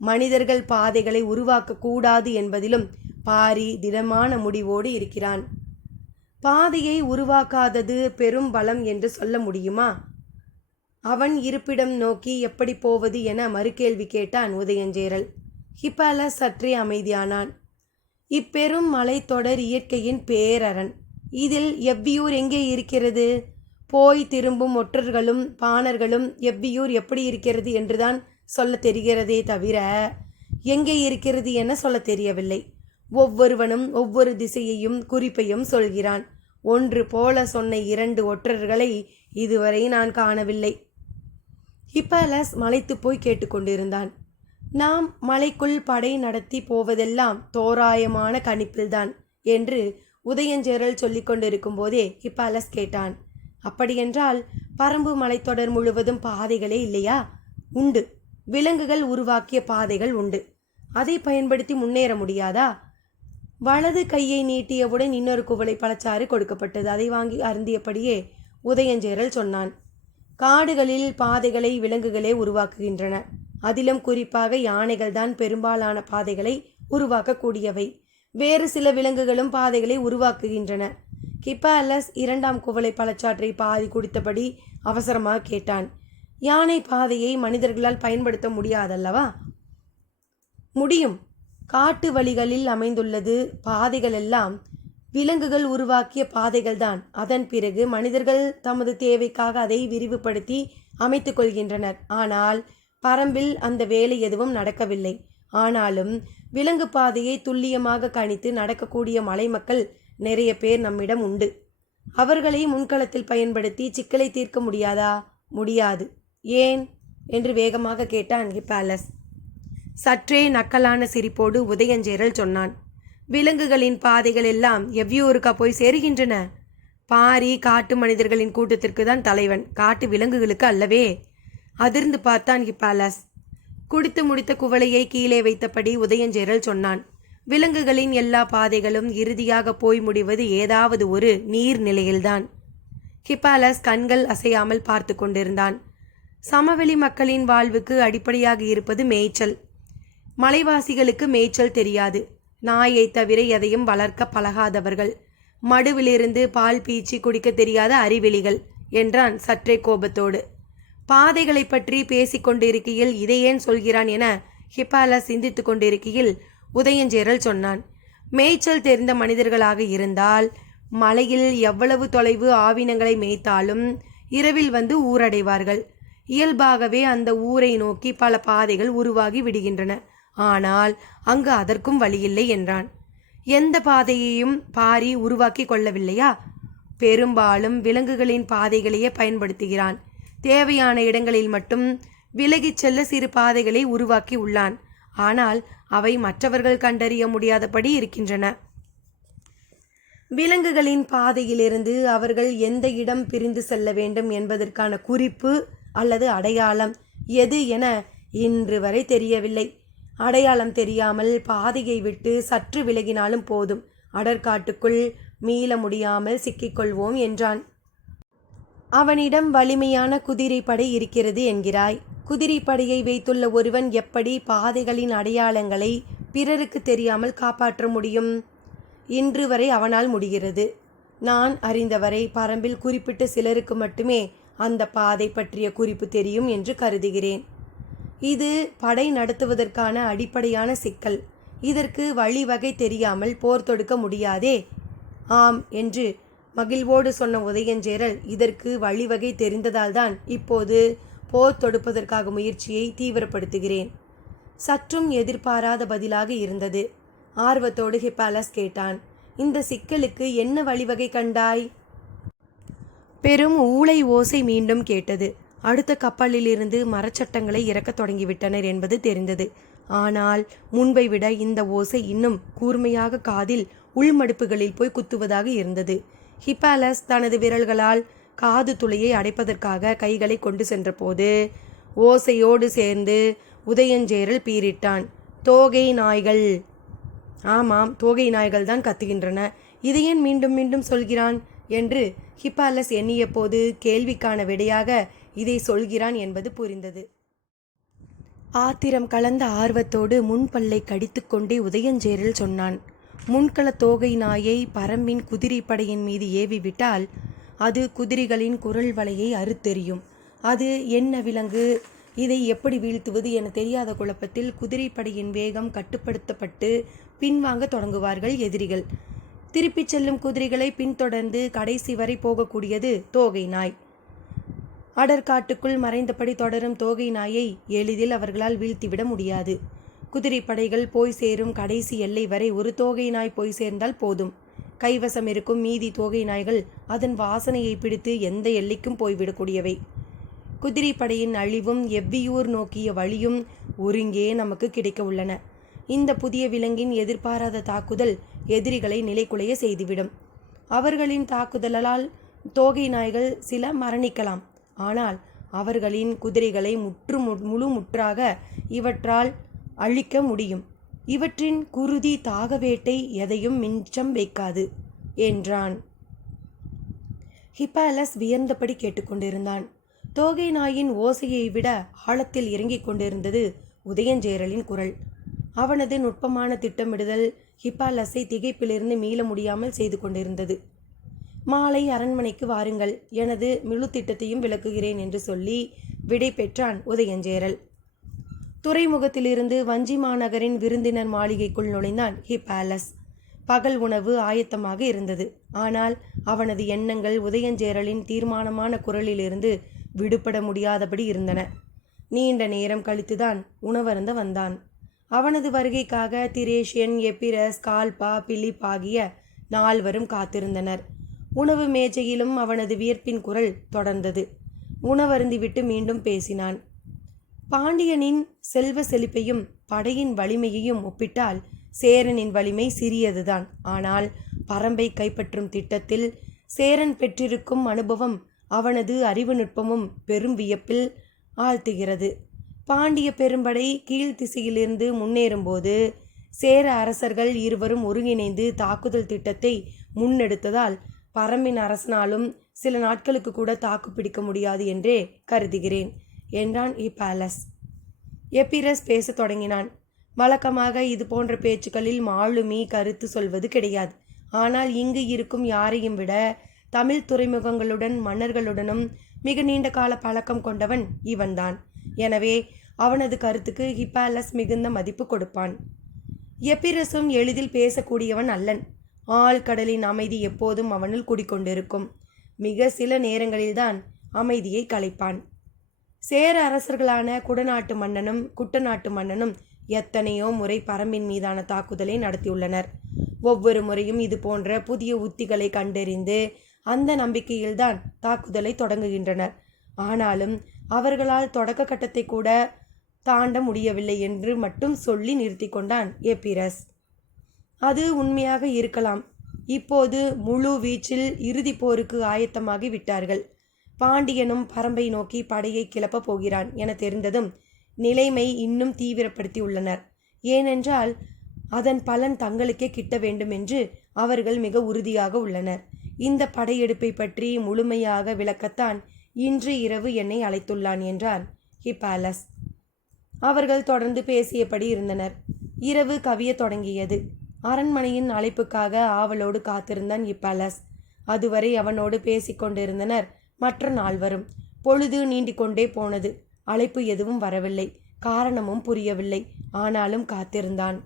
மனிதர்கள் பாதைகளை உருவாக்கக்கூடாது என்பதிலும் பாரி திடமான முடிவோடு இருக்கிறான். பாதையை உருவாக்காதது பெரும் பலம் என்று சொல்ல முடியுமா? அவன் இருப்பிடம் நோக்கி எப்படி போவது என மறுகேள்வி கேட்டான் உதயஞ்சேரல். ஹிபாலஸ் சற்றே அமைதியானான். இப்பெரும் மலைத்தொடர் இயற்கையின் பேரரண். இதில் எவ்வியூர் எங்கே இருக்கிறது? போய் திரும்பும் ஒற்றர்களும் பாணர்களும் எவ்வியூர் எப்படி இருக்கிறது என்றுதான் சொல்ல தெரிகிறதே தவிர எங்கே இருக்கிறது என சொல்ல தெரியவில்லை. ஒவ்வொருவனும் ஒவ்வொரு திசையையும் குறிப்பையும் சொல்கிறான். ஒன்று போல சொன்ன 2 ஒற்றர்களை இதுவரை நான் காணவில்லை. ஹிபாலஸ் மலைத்து போய் கேட்டுக்கொண்டிருந்தான். நாம் மலைக்குள் படை நடத்தி போவதெல்லாம் தோராயமான கணிப்பில்தான் என்று உதயஞ்சேரல் சொல்லிக் கொண்டிருக்கும் போதே ஹிபாலஸ் கேட்டான். அப்படியென்றால் பரம்பு மலைத்தொடர் முழுவதும் பாதைகளே இல்லையா? உண்டு. விலங்குகள் உருவாக்கிய பாதைகள் உண்டு. அதை பயன்படுத்தி முன்னேற முடியாதா? வலது கையை நீட்டியவுடன் இன்னொரு குவளை பழச்சாறு கொடுக்கப்பட்டது. அதை வாங்கி அருந்தியபடியே உதயஞ்சேரல் சொன்னான். காடுகளில் பாதைகளை விலங்குகளே உருவாக்குகின்றன. அதிலும் குறிப்பாக யானைகள் தான் பெரும்பாலான பாதைகளை உருவாக்கக்கூடியவை. வேறு சில விலங்குகளும் பாதைகளை உருவாக்குகின்றன. ஹிபாலஸ் 2ஆம் குவளை பழச்சாற்றை பாதி குடித்தபடி அவசரமாக கேட்டான். யானை பாதையை மனிதர்களால் பயன்படுத்த முடியாதல்லவா? முடியும். காட்டு வழிகளில் அமைந்துள்ளது பாதைகள் எல்லாம் விலங்குகள் உருவாக்கிய பாதைகள்தான். அதன் பிறகு மனிதர்கள் தமது தேவைக்காக அதை விரிவுபடுத்தி அமைத்து கொள்கின்றனர். ஆனால் பரம்பில் அந்த வேலை எதுவும் நடக்கவில்லை. ஆனாலும் விலங்கு பாதையை துல்லியமாக கணித்து நடக்கக்கூடிய மலை மக்கள் நிறைய பேர் நம்மிடம் உண்டு. அவர்களை முன்களத்தில் பயன்படுத்தி சிக்கலை தீர்க்க முடியாதா? முடியாது. ஏன் என்று வேகமாக கேட்டான் ஹிபாலஸ். சற்றே நக்கலான சிரிப்போடு உதயஞ்சேரல் சொன்னான். விலங்குகளின் பாதைகள் எல்லாம் எவ்வியூருக்கா போய் சேருகின்றன? பாரி காட்டு மனிதர்களின் கூட்டத்திற்கு தான் தலைவன், காட்டு விலங்குகளுக்கு அல்லவே. அதிர்ந்து பார்த்தான் ஹிபாலஸ். குடித்து முடித்த குவளையை கீழே வைத்தபடி உதயஞ்சேரல் சொன்னான். விலங்குகளின் எல்லா பாதைகளும் இறுதியாக போய் முடிவது ஏதாவது ஒரு நீர்நிலையில்தான். ஹிபாலஸ் கண்கள் அசையாமல் பார்த்து கொண்டிருந்தான். சமவெளி மக்களின் வாழ்வுக்கு அடிப்படையாக இருப்பது மேய்ச்சல். மலைவாசிகளுக்கு மேய்ச்சல் தெரியாது. நாயை தவிர எதையும் வளர்க்க பழகாதவர்கள். மடுவிலிருந்து பால் பீச்சி குடிக்க தெரியாத அறிவிலிகள் என்றான் சற்றே கோபத்தோடு. பாதைகளை பற்றி பேசிக்கொண்டிருக்கையில் இதை ஏன் சொல்கிறான் என ஹிபாலஸ் சிந்தித்து கொண்டிருக்கையில் உதயஞ்சேரல் சொன்னான். மேய்ச்சல் தெரிந்த மனிதர்களாக இருந்தால் மலையில் எவ்வளவு தொலைவு ஆவினங்களை மேய்த்தாலும் இரவில் வந்து ஊரடைவார்கள். இயல்பாகவே அந்த ஊரை நோக்கி பல பாதைகள் உருவாகி விடுகின்றன. ஆனால் அங்கு அதற்கும் வழியில்லை என்றான். எந்த பாதையையும் பாரி உருவாக்கி கொள்ளவில்லையா? பெரும்பாலும் விலங்குகளின் பாதைகளையே பயன்படுத்துகிறான். தேவையான இடங்களில் மட்டும் விலகிச் செல்ல சிறு பாதைகளை உருவாக்கி உள்ளான். ஆனால் அவை மற்றவர்கள் கண்டறிய முடியாதபடி இருக்கின்றன. விலங்குகளின் பாதையிலிருந்து அவர்கள் எந்த இடம் பிரிந்து செல்ல வேண்டும் என்பதற்கான குறிப்பு அல்லது அடையாளம் எது என இன்று வரை தெரியவில்லை. அடையாளம் தெரியாமல் பாதையை விட்டு சற்று விலகினாலும் போதும், அடற்காட்டுக்குள் மீள முடியாமல் சிக்கிக்கொள்வோம் என்றான். அவனிடம் வலிமையான குதிரைப்படை இருக்கிறது என்கிறாய். குதிரைப்படையை வைத்துள்ள ஒருவன் எப்படி பாதைகளின் அடையாளங்களை பிறருக்கு தெரியாமல் காப்பாற்ற முடியும்? இன்று வரை அவனால் முடிகிறது. நான் அறிந்தவரை பரம்பில் குறிப்பிட்ட சிலருக்கு மட்டுமே அந்த பாதை பற்றிய குறிப்பு தெரியும் என்று கருதுகிறேன். இது படை நடத்துவதற்கான அடிப்படையான சிக்கல். இதற்கு வழிவகை தெரியாமல் போர் தொடுக்க முடியாதே. ஆம் என்று மகிழ்வோடு சொன்ன உதயஞ்சேரல், இதற்கு வழிவகை தெரிந்ததால்தான் இப்போது போர் தொடுப்பதற்காக முயற்சியை தீவிரப்படுத்துகிறேன். சற்றும் எதிர்பாராத பதிலாக இருந்தது. ஆர்வத்தோடு ஹிபாலஸ் கேட்டான். இந்த சிக்கலுக்கு என்ன வழிவகை கண்டாய்? பெரும் ஊளை ஓசை மீண்டும் கேட்டது. அடுத்த கப்பலிலிருந்து மரச்சட்டங்களை இறக்கத் தொடங்கிவிட்டனர் என்பது தெரிந்தது. ஆனால் முன்பை விட இந்த ஓசை இன்னும் கூர்மையாக காதில் உள்மடுப்புகளில் போய் குத்துவதாக இருந்தது. ஹிபாலஸ் தனது விரல்களால் காது துளையை அடைப்பதற்காக கைகளை கொண்டு சென்றபோது ஓசையோடு சேர்ந்து உதயஞ்சேரல் பீரிட்டான். தோகை நாய்கள். ஆமாம், தோகை நாய்கள் தான் கத்துகின்றன. இதை ஏன் மீண்டும் மீண்டும் சொல்கிறான் என்று ஹிப்பாலஸ் எண்ணிய போது கேள்விக்கான விடையாக இதை சொல்கிறான் என்பது புரிந்தது. ஆத்திரம் கலந்த ஆர்வத்தோடு முன்பல்லை கடித்துக்கொண்டே உதயஞ்சேரல் சொன்னான். முன்கள தோகை நாயை பரம்பின் குதிரைப்படையின் மீது ஏவிவிட்டால் அது குதிரைகளின் குரல் வலையை அறுத்தெறியும். அது என்ன விலங்கு? இதை எப்படி வீழ்த்துவது என தெரியாத குழப்பத்தில் குதிரைப்படையின் வேகம் கட்டுப்படுத்தப்பட்டு பின்வாங்க தொடங்குவார்கள் எதிரிகள். திருப்பிச் செல்லும் குதிரைகளை பின்தொடர்ந்து கடைசி வரை போகக்கூடியது தோகை நாய். அடற்காட்டுக்குள் மறைந்தபடி தொடரும் தோகை நாயை எளிதில் அவர்களால் வீழ்த்திவிட முடியாது. குதிரைப்படைகள் போய் சேரும் கடைசி எல்லை வரை ஒரு தோகை நாய் போய் சேர்ந்தால் போதும். கைவசம் இருக்கும் மீதி தோகை நாய்கள் அதன் வாசனையை பிடித்து எந்த எல்லைக்கும் போய்விடக்கூடியவை. குதிரைப்படையின் அழிவும் எவ்வியூர் நோக்கிய வழியும் ஒருங்கே நமக்கு கிடைக்க உள்ளன. இந்த புதிய விலங்கின் எதிர்பாராத தாக்குதல் எதிரிகளை நிலைகுலைய செய்துவிடும். அவர்களின் தாக்குதலால் தோகை நாய்கள் சில மரணிக்கலாம். ஆனால் அவர்களின் குதிரைகளை முழுமுற்றாக இவற்றால் அழிக்க முடியும். இவற்றின் குருதி தாகவேட்டை எதையும் மிச்சம் வைக்காது என்றான். ஹிப்பாலஸ் வியந்தபடி கேட்டுக்கொண்டிருந்தான். தோகை நாயின் ஓசையை விட ஆழத்தில் இறங்கிக் கொண்டிருந்தது உதயஞ்சேரலின் குரல். அவனது நுட்பமான திட்டமிடுதல் ஹிப்பாலஸை திகைப்பிலிருந்து மீள முடியாமல் செய்து கொண்டிருந்தது. மாலை அரண்மனைக்கு வாருங்கள், எனது முழு திட்டத்தையும் விளக்குகிறேன் என்று சொல்லி விடை பெற்றான் உதயஞ்சேரல். துறைமுகத்திலிருந்து வஞ்சி மாநகரின் விருந்தினர் மாளிகைக்குள் நுழைந்தான் ஹிப்பாலஸ். பகல் உணவு ஆயத்தமாக இருந்தது. ஆனால் அவனது எண்ணங்கள் உதயஞ்சேரலின் தீர்மானமான குரலிலிருந்து விடுபட முடியாதபடி இருந்தன. நீண்ட நேரம் கழித்துதான் உணவருந்த வந்தான். அவனது வருகைக்காக திரேஷியன், எப்பிரஸ், கால்பா, பிலிப் ஆகிய 4 காத்திருந்தனர். உணவு மேஜையிலும் அவனது வியர்ப்பின் குரல் தொடர்ந்தது. உணவருந்திவிட்டு மீண்டும் பேசினான். பாண்டியனின் செல்வ செழிப்பையும் படையின் வலிமையையும் ஒப்பிட்டால் சேரனின் வலிமை சிறியதுதான். ஆனால் பரம்பை கைப்பற்றும் திட்டத்தில் சேரன் பெற்றிருக்கும் அனுபவம் அவனது அறிவு நுட்பமும் பெரும் வியப்பில் ஆழ்த்துகிறது. பாண்டிய பெரும்படை கீழ்த்திசையிலிருந்து முன்னேறும்போது சேர அரசர்கள் இருவரும் ஒருங்கிணைந்து தாக்குதல் திட்டத்தை முன்னெடுத்ததால் பரம்பின் அரசனாலும் சில நாட்களுக்கு கூட தாக்கு பிடிக்க முடியாது என்றே கருதுகிறேன் என்றான் ஹிப்பாலஸ். எப்பிரஸ் பேசத் தொடங்கினான். வழக்கமாக இது போன்ற பேச்சுக்களில் மாலுமி கருத்து சொல்வது கிடையாது. ஆனால் இங்கு இருக்கும் யாரையும் விட தமிழ் துறைமுகங்களுடன் மன்னர்களுடனும் மிக நீண்ட கால பழக்கம் கொண்டவன் இவன்தான். எனவே அவனது கருத்துக்கு ஹிப்பாலஸ் மிகுந்த மதிப்பு கொடுப்பான். எப்பிரசும் எளிதில் பேசக்கூடியவன் அல்லன். ஆழ்கடலின் அமைதி எப்போதும் அவனுள் குடிக்கொண்டிருக்கும். மிக சில நேரங்களில்தான் அமைதியை கலைப்பான். சேர அரசர்களான குடநாட்டு மன்னனும் குட்டநாட்டு மன்னனும் எத்தனையோ முறை பரம்பின் மீதான தாக்குதலை நடத்தியுள்ளனர். ஒவ்வொரு முறையும் இது போன்ற புதிய உத்திகளை கண்டறிந்து அந்த நம்பிக்கையில்தான் தாக்குதலை தொடங்குகின்றனர். ஆனாலும் அவர்களால் தொடக்க கட்டத்தை கூட தாண்ட முடியவில்லை என்று மட்டும் சொல்லி நிறுத்தி கொண்டான் எப்பிரஸ். அது உண்மையாக இருக்கலாம். இப்போது முழு வீச்சில் இறுதி போருக்கு ஆயத்தமாகி விட்டார்கள். பாண்டியனும் பரம்பை நோக்கி படையை கிளப்பப் போகிறான் என தெரிந்ததும் நிலைமை இன்னும் தீவிரப்படுத்தி உள்ளனர். ஏனென்றால் அதன் பலன் தங்களுக்கே கிட்ட வேண்டும் என்று அவர்கள் மிக உறுதியாக உள்ளனர். இந்த படையெடுப்பை பற்றி முழுமையாக விளக்கத்தான் இன்று இரவு என்னை அழைத்துள்ளான் என்றான் ஹிப்பாலஸ். அவர்கள் தொடர்ந்து பேசியபடி இருந்தனர். இரவு கவிய தொடங்கியது. அரண்மனையின் அழைப்புக்காக ஆவலோடு காத்திருந்தான் ஹிப்பாலஸ். அதுவரை அவனோடு பேசிக்கொண்டிருந்தனர் மற்ற 4. பொழுது நீண்டிக்கொண்டே போனது. அழைப்பு எதுவும் வரவில்லை. காரணமும் புரியவில்லை. ஆனாலும் காத்திருந்தான்.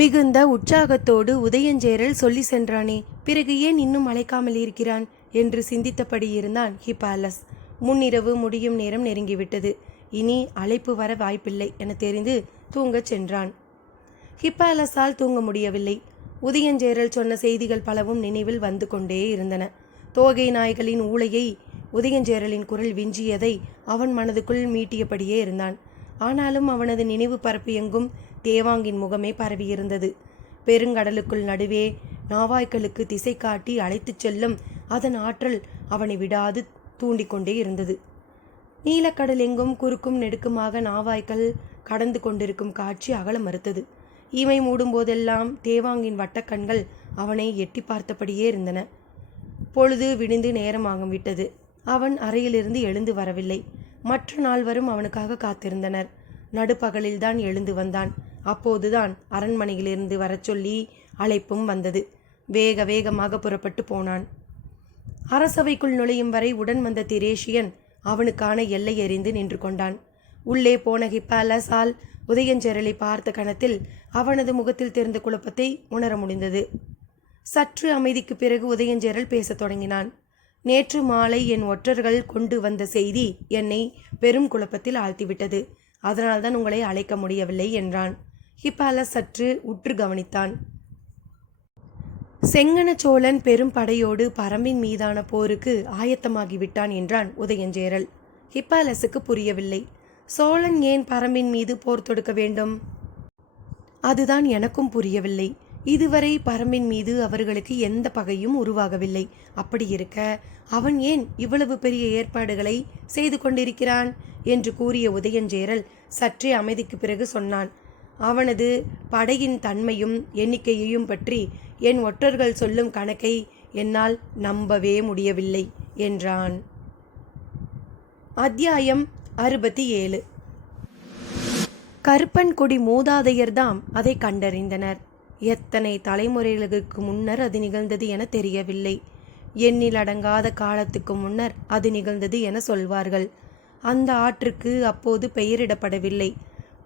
மிகுந்த உற்சாகத்தோடு உதயஞ்சேரல் சொல்லி சென்றானே, பிறகு ஏன் இன்னும் அழைக்காமல் இருக்கிறான் என்று சிந்தித்தபடி இருந்தான் ஹிப்பாலஸ். முன்னிரவு முடியும் நேரம் நெருங்கிவிட்டது. இனி அழைப்பு வர வாய்ப்பில்லை என தெரிந்து தூங்கச் சென்றான். ஹிப்பாலஸால் தூங்க முடியவில்லை. உதயஞ்சேரல் சொன்ன செய்திகள் பலவும் நினைவில் வந்து கொண்டே இருந்தன. தோகை நாய்களின் ஊளையை உதயஞ்சேரலின் குரல் விஞ்சியதை அவன் மனதுக்குள் மீட்டியபடியே இருந்தான். ஆனாலும் அவனது நினைவு பரப்பு எங்கும் தேவாங்கின் முகமே பரவியிருந்தது. பெருங்கடலுக்குள் நடுவே நாவாய்களுக்கு திசை காட்டி அழைத்துச் செல்லும் அதன் ஆற்றல் அவனை விடாது தூண்டிக்கொண்டே இருந்தது. நீலக்கடல் எங்கும் குறுக்கும் நெடுக்குமாக நாவாய்கள் கடந்து கொண்டிருக்கும் காட்சி அகல மறுத்தது. இமை மூடும் போதெல்லாம் தேவாங்கின் வட்டக்கண்கள் அவனை எட்டி பார்த்தபடியே இருந்தன. பொழுது விடிந்து நேரமாகும் விட்டது. அவன் அறையிலிருந்து எழுந்து வரவில்லை. மற்ற நால்வரும் அவனுக்காக காத்திருந்தனர். நடுப்பகலில்தான் எழுந்து வந்தான். அப்போதுதான் அரண்மனையிலிருந்து வரச் சொல்லி அழைப்பும் வந்தது. வேக வேகமாக புறப்பட்டு போனான். அரசவைக்குள் நுழையும் வரை உடன் வந்த திரேஷியன் அவனுக்கான எல்லை எறிந்து நின்று கொண்டான். உள்ளே போன ஹிப்பாலஸால் உதயஞ்சேரலை பார்த்த கணத்தில் அவனது முகத்தில் தெரிந்த குழப்பத்தை உணர முடிந்தது. சற்று அமைதிக்கு பிறகு உதயஞ்சேரல் பேசத் தொடங்கினான். நேற்று மாலை என் ஒற்றர்கள் கொண்டு வந்த செய்தி என்னை பெரும் குழப்பத்தில் ஆழ்த்திவிட்டது. அதனால்தான் உங்களை அழைக்க முடியவில்லை என்றான். ஹிப்பாலஸ் சற்று உற்று கவனித்தான். செங்கன சோழன் பெரும் படையோடு பரம்பின் மீதான போருக்கு ஆயத்தமாகிவிட்டான் என்றான் உதயஞ்சேரல். ஹிப்பாலஸுக்கு புரியவில்லை. சோழன் ஏன் பரம்பின் மீது போர் தொடுக்க வேண்டும்? அதுதான் எனக்கும் புரியவில்லை. இதுவரை பரம்பின் மீது அவர்களுக்கு எந்த பகையும் உருவாகவில்லை. அப்படி இருக்க அவன் ஏன் இவ்வளவு பெரிய ஏற்பாடுகளை செய்து கொண்டிருக்கிறான் என்று கூறிய உதயஞ்சேரல் சற்றே அமைதிக்கு பிறகு சொன்னான். அவனது படையின் தன்மையும் எண்ணிக்கையையும் பற்றி என் ஒற்றர்கள் சொல்லும் கணக்கை என்னால் நம்பவே முடியவில்லை என்றான். அத்தியாயம் 67. கருப்பன்குடி மூதாதையர்தாம் அதை கண்டறிந்தனர். எத்தனை தலைமுறைகளுக்கு முன்னர் அது நிகழ்ந்தது என தெரியவில்லை. எண்ணில் அடங்காத காலத்துக்கு முன்னர் அது நிகழ்ந்தது என சொல்வார்கள். அந்த ஆற்றுக்கு அப்போது பெயரிடப்படவில்லை.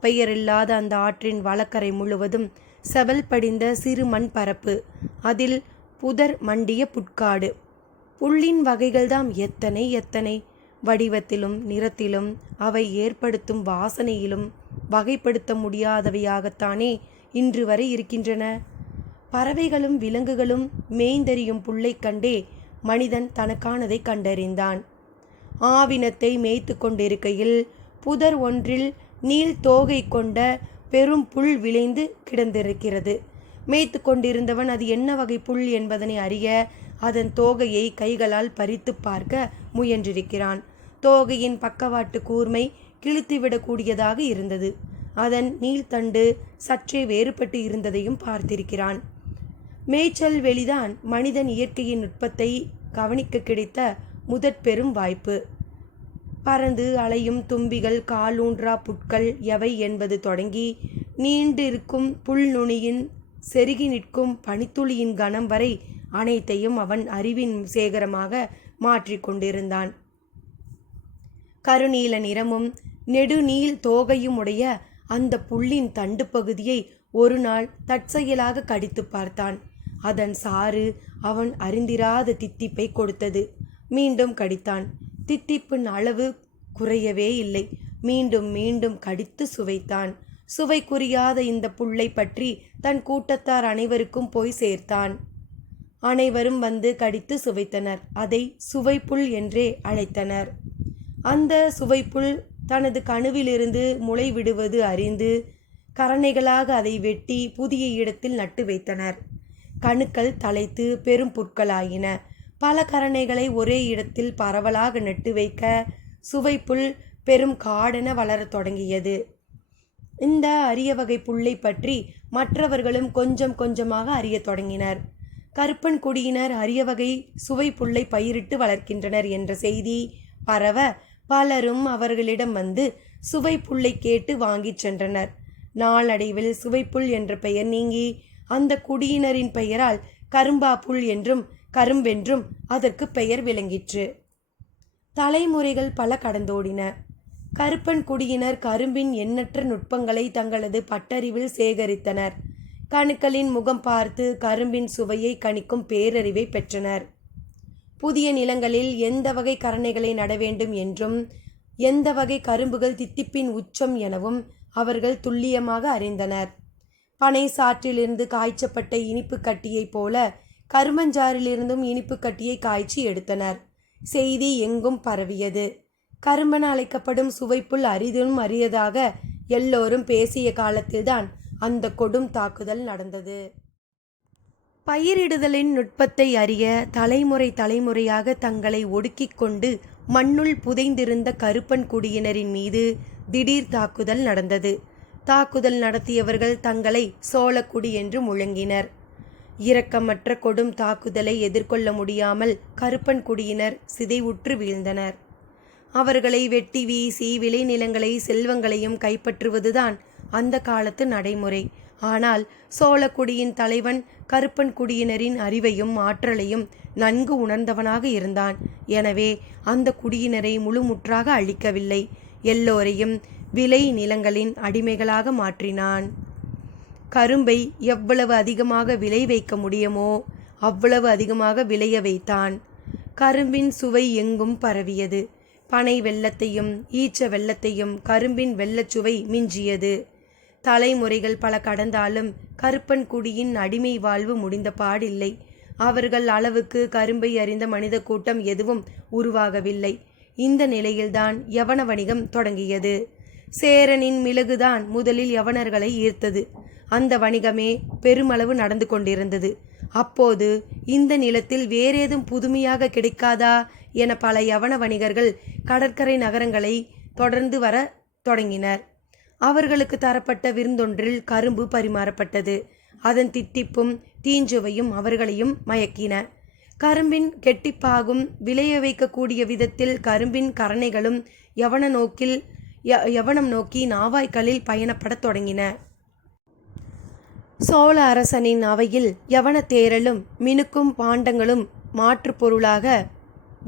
பெயரில்லாத அந்த ஆற்றின் வழக்கரை முழுவதும் செவல் படிந்த சிறு மண் பரப்பு. அதில் புதர் மண்டிய புட்காடு. புல்லின் வகைகள்தாம் எத்தனை எத்தனை! வடிவத்திலும் நிறத்திலும் அவை ஏற்படுத்தும் வாசனையிலும் வகைப்படுத்த முடியாதவையாகத்தானே இன்று வரை இருக்கின்றன. பறவைகளும் விலங்குகளும் மேய்ந்தெறியும் புல்லை கண்டே மனிதன் தனக்கானதை கண்டறிந்தான். ஆவினத்தை மேய்த்து கொண்டிருக்கையில் புதர் ஒன்றில் நீள் தோகை கொண்ட பெரும் புல் விளைந்து கிடந்திருக்கிறது. மேய்த்து கொண்டிருந்தவன் அது என்ன வகை புல் என்பதனை அறிய அதன் தோகையை கைகளால் பறித்து பார்க்க முயன்றிருக்கிறான். தோகையின் பக்கவாட்டு கூர்மை கிழித்துவிடக்கூடியதாக இருந்தது. அதன் நீள்தண்டு சற்றே வேறுபட்டு இருந்ததையும் பார்த்திருக்கிறான். மேய்ச்சல் வெளிதான் மனிதன் இயற்கையின் நுட்பத்தை கவனிக்க கிடைத்த முதற் பெரும் வாய்ப்பு. பறந்து அலையும் தும்பிகள், காலூன்றா புட்கள் எவை என்பது தொடங்கி நீண்டிருக்கும் புல் நுனியின் செருகி நிற்கும் பனித்துளியின் கனம் வரை அனைத்தையும் அவன் அறிவின் சேகரமாக மாற்றிக்கொண்டிருந்தான். கருநீல நிறமும் நெடுநீள் தோகையும் உடைய அந்த புல்லின் தண்டு பகுதியை ஒரு நாள் தற்செயலாக கடித்து பார்த்தான். அதன் சாறு அவன் அறிந்திராத தித்திப்பை கொடுத்தது. மீண்டும் கடித்தான். தித்திப்பின் அளவு குறையவே இல்லை. மீண்டும் மீண்டும் கடித்து சுவைத்தான். சுவைக்குரியாத இந்த புல்லை பற்றி தன் கூட்டத்தார் அனைவருக்கும் போய் சேர்த்தான். அனைவரும் வந்து கடித்து சுவைத்தனர். அதை சுவைப்புல் என்றே அழைத்தனர். அந்த சுவைப்புல் தனது கணுவிலிருந்து முளை விடுவது அறிந்து கரணைகளாக அதை வெட்டி புதிய இடத்தில் நட்டு வைத்தனர். கணுக்கள் தலைத்து பெரும் புற்களாயின. பல கரணைகளை ஒரே இடத்தில் பரவலாக நட்டு வைக்க சுவைப்புல் பெரும் காடென வளரத் தொடங்கியது. இந்த அரிய வகை புல்லை பற்றி மற்றவர்களும் கொஞ்சம் கொஞ்சமாக அறியத் தொடங்கினர். கருப்பன் குடியினர் அரிய வகை சுவை புல்லை பயிரிட்டு வளர்க்கின்றனர் என்ற செய்தி பரவ பலரும் அவர்களிடம் வந்து சுவை புல்லை கேட்டு வாங்கிச் சென்றனர். நாளடைவில் சுவைப்புல் என்ற பெயர் நீங்கி அந்த குடியினரின் பெயரால் கரும்பா புல் என்றும் கரும்பென்றும் அதற்கு பெயர் விளங்கிற்று. தலைமுறைகள் பல கடந்தோடின. கருப்பன் குடியினர் கரும்பின் எண்ணற்ற நுட்பங்களை தங்களது பட்டறிவில் சேகரித்தனர். கணுக்களின் முகம் பார்த்து கரும்பின் சுவையை கணிக்கும் பேரறிவை பெற்றனர். புதிய நிலங்களில் எந்த வகை கரணைகளை நட வேண்டும் என்றும் எந்த வகை கரும்புகள் தித்திப்பின் உச்சம் எனவும் அவர்கள் துல்லியமாக அறிந்தனர். பனை சாற்றிலிருந்து காய்ச்சப்பட்ட இனிப்பு கட்டியைப் போல கரும்பஞ்சாறிலிருந்தும் இனிப்பு கட்டியை காய்ச்சி எடுத்தனர். செய்தி எங்கும் பரவியது. கரும்பென அழைக்கப்படும் சுவைப்புல் அரிதும் அரியதாக எல்லோரும் பேசிய காலத்தில்தான் அந்த கொடும் தாக்குதல் நடந்தது. பயிரிடுதலின் நுட்பத்தை அறிய தலைமுறை தலைமுறையாக தங்களை ஒடுக்கிக் கொண்டு மண்ணுள் புதைந்திருந்த கருப்பன் குடியினரின் மீது திடீர் தாக்குதல் நடந்தது. தாக்குதல் நடத்தியவர்கள் தங்களை சோழக்குடி என்று முழங்கினர். இரக்கமற்ற கொடும் தாக்குதலை எதிர்கொள்ள முடியாமல் கருப்பன் குடியினர் சிதைவுற்று வீழ்ந்தனர். அவர்களை வெட்டி வீசி விளைநிலங்களை செல்வங்களையும் கைப்பற்றுவதுதான் அந்த காலத்து நடைமுறை. ஆனால் சோழக்குடியின் தலைவன் கருப்பன் குடியினரின் அறிவையும் ஆற்றலையும் நன்கு உணர்ந்தவனாக இருந்தான். எனவே அந்த குடியினரை முழுமுற்றாக அழிக்கவில்லை, எல்லோரையும் விளை நிலங்களின் அடிமைகளாக மாற்றினான். கரும்பை எவ்வளவு அதிகமாக விளை வைக்க முடியுமோ அவ்வளவு அதிகமாக விளைய வைத்தான். கரும்பின் சுவை எங்கும் பரவியது. பனை வெல்லத்தையும் ஈச்ச வெல்லத்தையும் கரும்பின் வெள்ளச்சுவை மிஞ்சியது. தலைமுறைகள் பல கடந்தாலும் கருப்பன் குடியின் அடிமை வாழ்வு முடிந்த பாடில்லை. அவர்கள் அளவுக்கு கரும்பை அறிந்த மனித கூட்டம் எதுவும் உருவாகவில்லை. இந்த நிலையில்தான் யவன வணிகம் தொடங்கியது. சேரனின் மிளகுதான் முதலில் யவனர்களை ஈர்த்தது. அந்த வணிகமே பெருமளவு நடந்து கொண்டிருந்தது. அப்போது இந்த நிலத்தில் வேறேதும் புதுமையாக கிடைக்காதா என பல யவன வணிகர்கள் கடற்கரை நகரங்களை தொடர்ந்து வர தொடங்கினர். அவர்களுக்கு தரப்பட்ட விருந்தொன்றில் கரும்பு பரிமாறப்பட்டது. அதன் தித்திப்பும் தீஞ்சுவையும் அவர்களையும் மயக்கின. கரும்பின் கெட்டிப்பாகும் விளைய வைக்கக்கூடிய விதத்தில் கரும்பின் கரணைகளும் யவனம் நோக்கி நாவாய்க்களில் பயணப்படத் தொடங்கின. சோழ அரசனின் அவையில் யவன தேரலும் மினுக்கும் பாண்டங்களும் மாற்று பொருளாக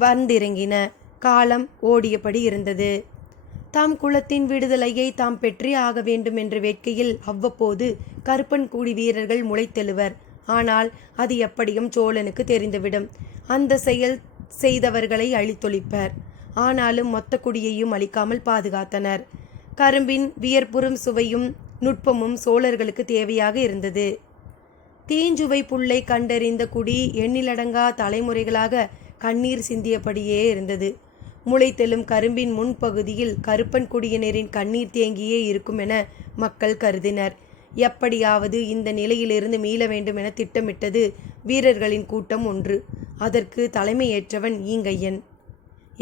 வந்திறங்கின. காலம் ஓடியபடி இருந்தது. தாம் குலத்தின் விடுதலையை தாம் பெற்றே ஆக வேண்டும் என்ற வேட்கையில் அவ்வப்போது கருப்பன் கூடி வீரர்கள் முளைத்தெழுவர். ஆனால் அது எப்படியும் சோழனுக்கு தெரிந்துவிடும். அந்த செயல் செய்தவர்களை அழித்தொழிப்பர். ஆனாலும் மொத்த குடியையும் அழிக்காமல் பாதுகாத்தனர். கரும்பின் வியர்ப்புறும் சுவையும் நுட்பமும் சோழர்களுக்கு தேவையாக இருந்தது. தீஞ்சுவை புல்லை கண்டறிந்த குடி எண்ணிலடங்கா தலைமுறைகளாக கண்ணீர் சிந்தியபடியே இருந்தது. முளைத்தெழும் கரும்பின் முன்பகுதியில் கருப்பன் குடியினரின் கண்ணீர் தேங்கியே இருக்கும் என மக்கள் கருதினர். எப்படியாவது இந்த நிலையிலிருந்து மீள வேண்டும் என திட்டமிட்டது வீரர்களின் கூட்டம் ஒன்று. அதற்கு தலைமையேற்றவன் ஈங்கையன்.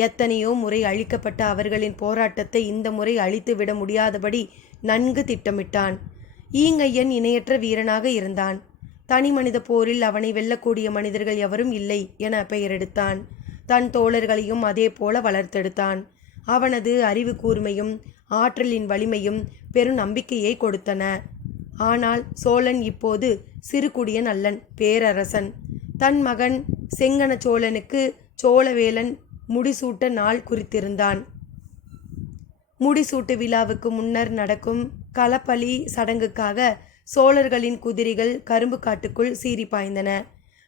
எத்தனையோ முறை அழிக்கப்பட்ட அவர்களின் போராட்டத்தை இந்த முறை அழித்து விட முடியாதபடி நன்கு திட்டமிட்டான். ஈங்கையன் இணையற்ற வீரனாக இருந்தான். தனி மனித போரில் அவனை வெல்லக்கூடிய மனிதர்கள் எவரும் இல்லை என பெயரெடுத்தான். தன் தோழர்களையும் அதே போல வளர்த்தெடுத்தான். அவனது அறிவு கூர்மையும் ஆற்றலின் வலிமையும் பெரும் நம்பிக்கையை கொடுத்தன. ஆனால் சோழன் இப்போது சிறுகுடியன் அல்லன், பேரரசன். தன் மகன் செங்கன சோழனுக்கு சோழவேலன் முடிசூட்ட நாள் குறித்திருந்தான். முடிசூட்டு விழாவுக்கு முன்னர் நடக்கும் களப்பலி சடங்குக்காக சோழர்களின் குதிரைகள் கரும்பு காட்டுக்குள் சீறி பாய்ந்தன.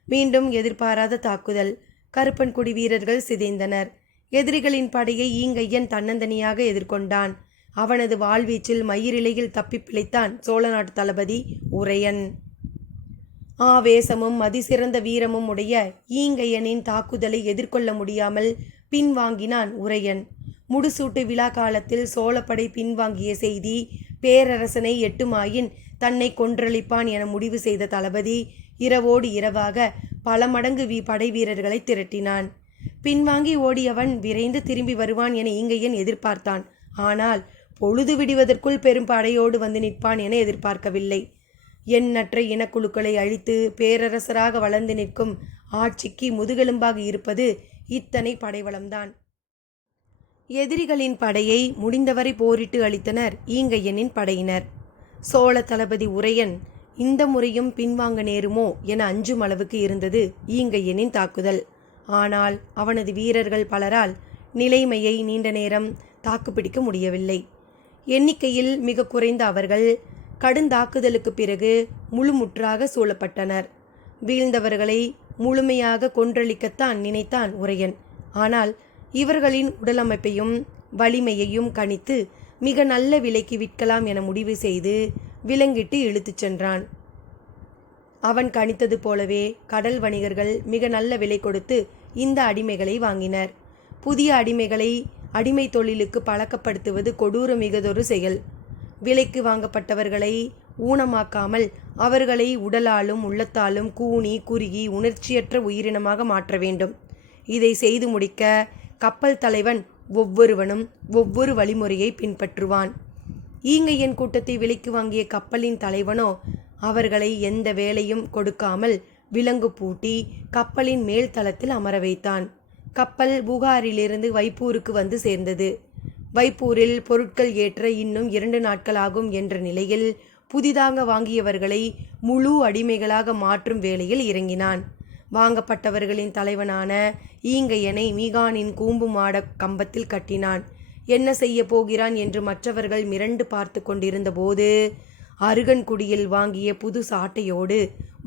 மீண்டும் எதிர்பாராத தாக்குதல். கருப்பன்குடி வீரர்கள் சிதைந்தனர். எதிரிகளின் படையை ஈங்கையன் தன்னந்தனியாக எதிர்கொண்டான். அவனது வாழ்வீச்சில் மயிரிழையில் தப்பி பிழைத்தான் சோழ நாட்டு தளபதி உரையன். ஆவேசமும் அதிசிறந்த வீரமும் உடைய ஈங்கையனின் தாக்குதலை எதிர்கொள்ள முடியாமல் பின்வாங்கினான் உரையன். முடிசூட்டு விழா காலத்தில் சோழப்படை பின்வாங்கிய செய்தி பேரரசனை எட்டுமாயின் தன்னை கொன்றளிப்பான் என முடிவு செய்த தளபதி இரவோடு இரவாக பல மடங்கு படை வீரர்களை திரட்டினான். பின்வாங்கி ஓடியவன் விரைந்து திரும்பி வருவான் என ஈங்கையன் எதிர்பார்த்தான். ஆனால் பொழுது விடுவதற்குள் பெரும் படையோடு வந்து நிற்பான் என எதிர்பார்க்கவில்லை. எண்ணற்ற இனக்குழுக்களை அழித்து பேரரசராக வளர்ந்து நிற்கும் ஆட்சிக்கு முதுகெலும்பாக இருப்பது இத்தனை படைவளம்தான். எதிரிகளின் படையை முடிந்தவரை போரிட்டு அளித்தனர் ஈங்கையனின் படையினர். சோழ தளபதி உரையன் இந்த முறையும் பின்வாங்க நேருமோ என அஞ்சும் அளவுக்கு இருந்தது ஈங்கையனின் தாக்குதல். ஆனால் அவனது வீரர்கள் பலரால் நிலைமையை நீண்ட நேரம் தாக்குப்பிடிக்க முடியவில்லை. எண்ணிக்கையில் மிக குறைந்த அவர்கள் கடுந்தாக்குதலுக்கு பிறகு முழுமுற்றாக சூழப்பட்டனர். வீழ்ந்தவர்களை முழுமையாக கொன்றளிக்கத்தான் நினைத்தான் உரையன். ஆனால் இவர்களின் உடலமைப்பையும் வலிமையையும் கணித்து மிக நல்ல விலைக்கு விற்கலாம் என முடிவு செய்து விலங்கிட்டு இழுத்துச் சென்றான். அவன் கணித்தது போலவே கடல் வணிகர்கள் மிக நல்ல விலை கொடுத்து இந்த அடிமைகளை வாங்கினர். புதிய அடிமைகளை அடிமை தொழிலுக்கு பழக்கப்படுத்துவது கொடூர மிகதொரு செயல். விலைக்கு வாங்கப்பட்டவர்களை ஊனமாக்காமல் அவர்களை உடலாலும் உள்ளத்தாலும் கூனி குறுகி உணர்ச்சியற்ற உயிரினமாக மாற்ற வேண்டும். இதை செய்து முடிக்க கப்பல் தலைவன் ஒவ்வொருவனும் ஒவ்வொரு வழிமுறையை பின்பற்றுவான். ஈங்கையன் கூட்டத்தை விலைக்கு வாங்கிய கப்பலின் தலைவனோ அவர்களை எந்த வேலையும் கொடுக்காமல் விலங்கு பூட்டி கப்பலின் மேல் தளத்தில் அமர வைத்தான். கப்பல் புகாரிலிருந்து வைப்பூருக்கு வந்து சேர்ந்தது. வைப்பூரில் பொருட்கள் ஏற்ற இன்னும் 2 நாட்கள் ஆகும் என்ற நிலையில் புதிதாக வாங்கியவர்களை முழு அடிமைகளாக மாற்றும் வேலையில் இறங்கினான். வாங்கப்பட்டவர்களின் தலைவனான ஈங்கையனை மீகானின் கூம்பு மாட கம்பத்தில் கட்டினான். என்ன செய்ய போகிறான் என்று மற்றவர்கள் மிரண்டு பார்த்து கொண்டிருந்த போது அருகன்குடியில் வாங்கிய புது சாட்டையோடு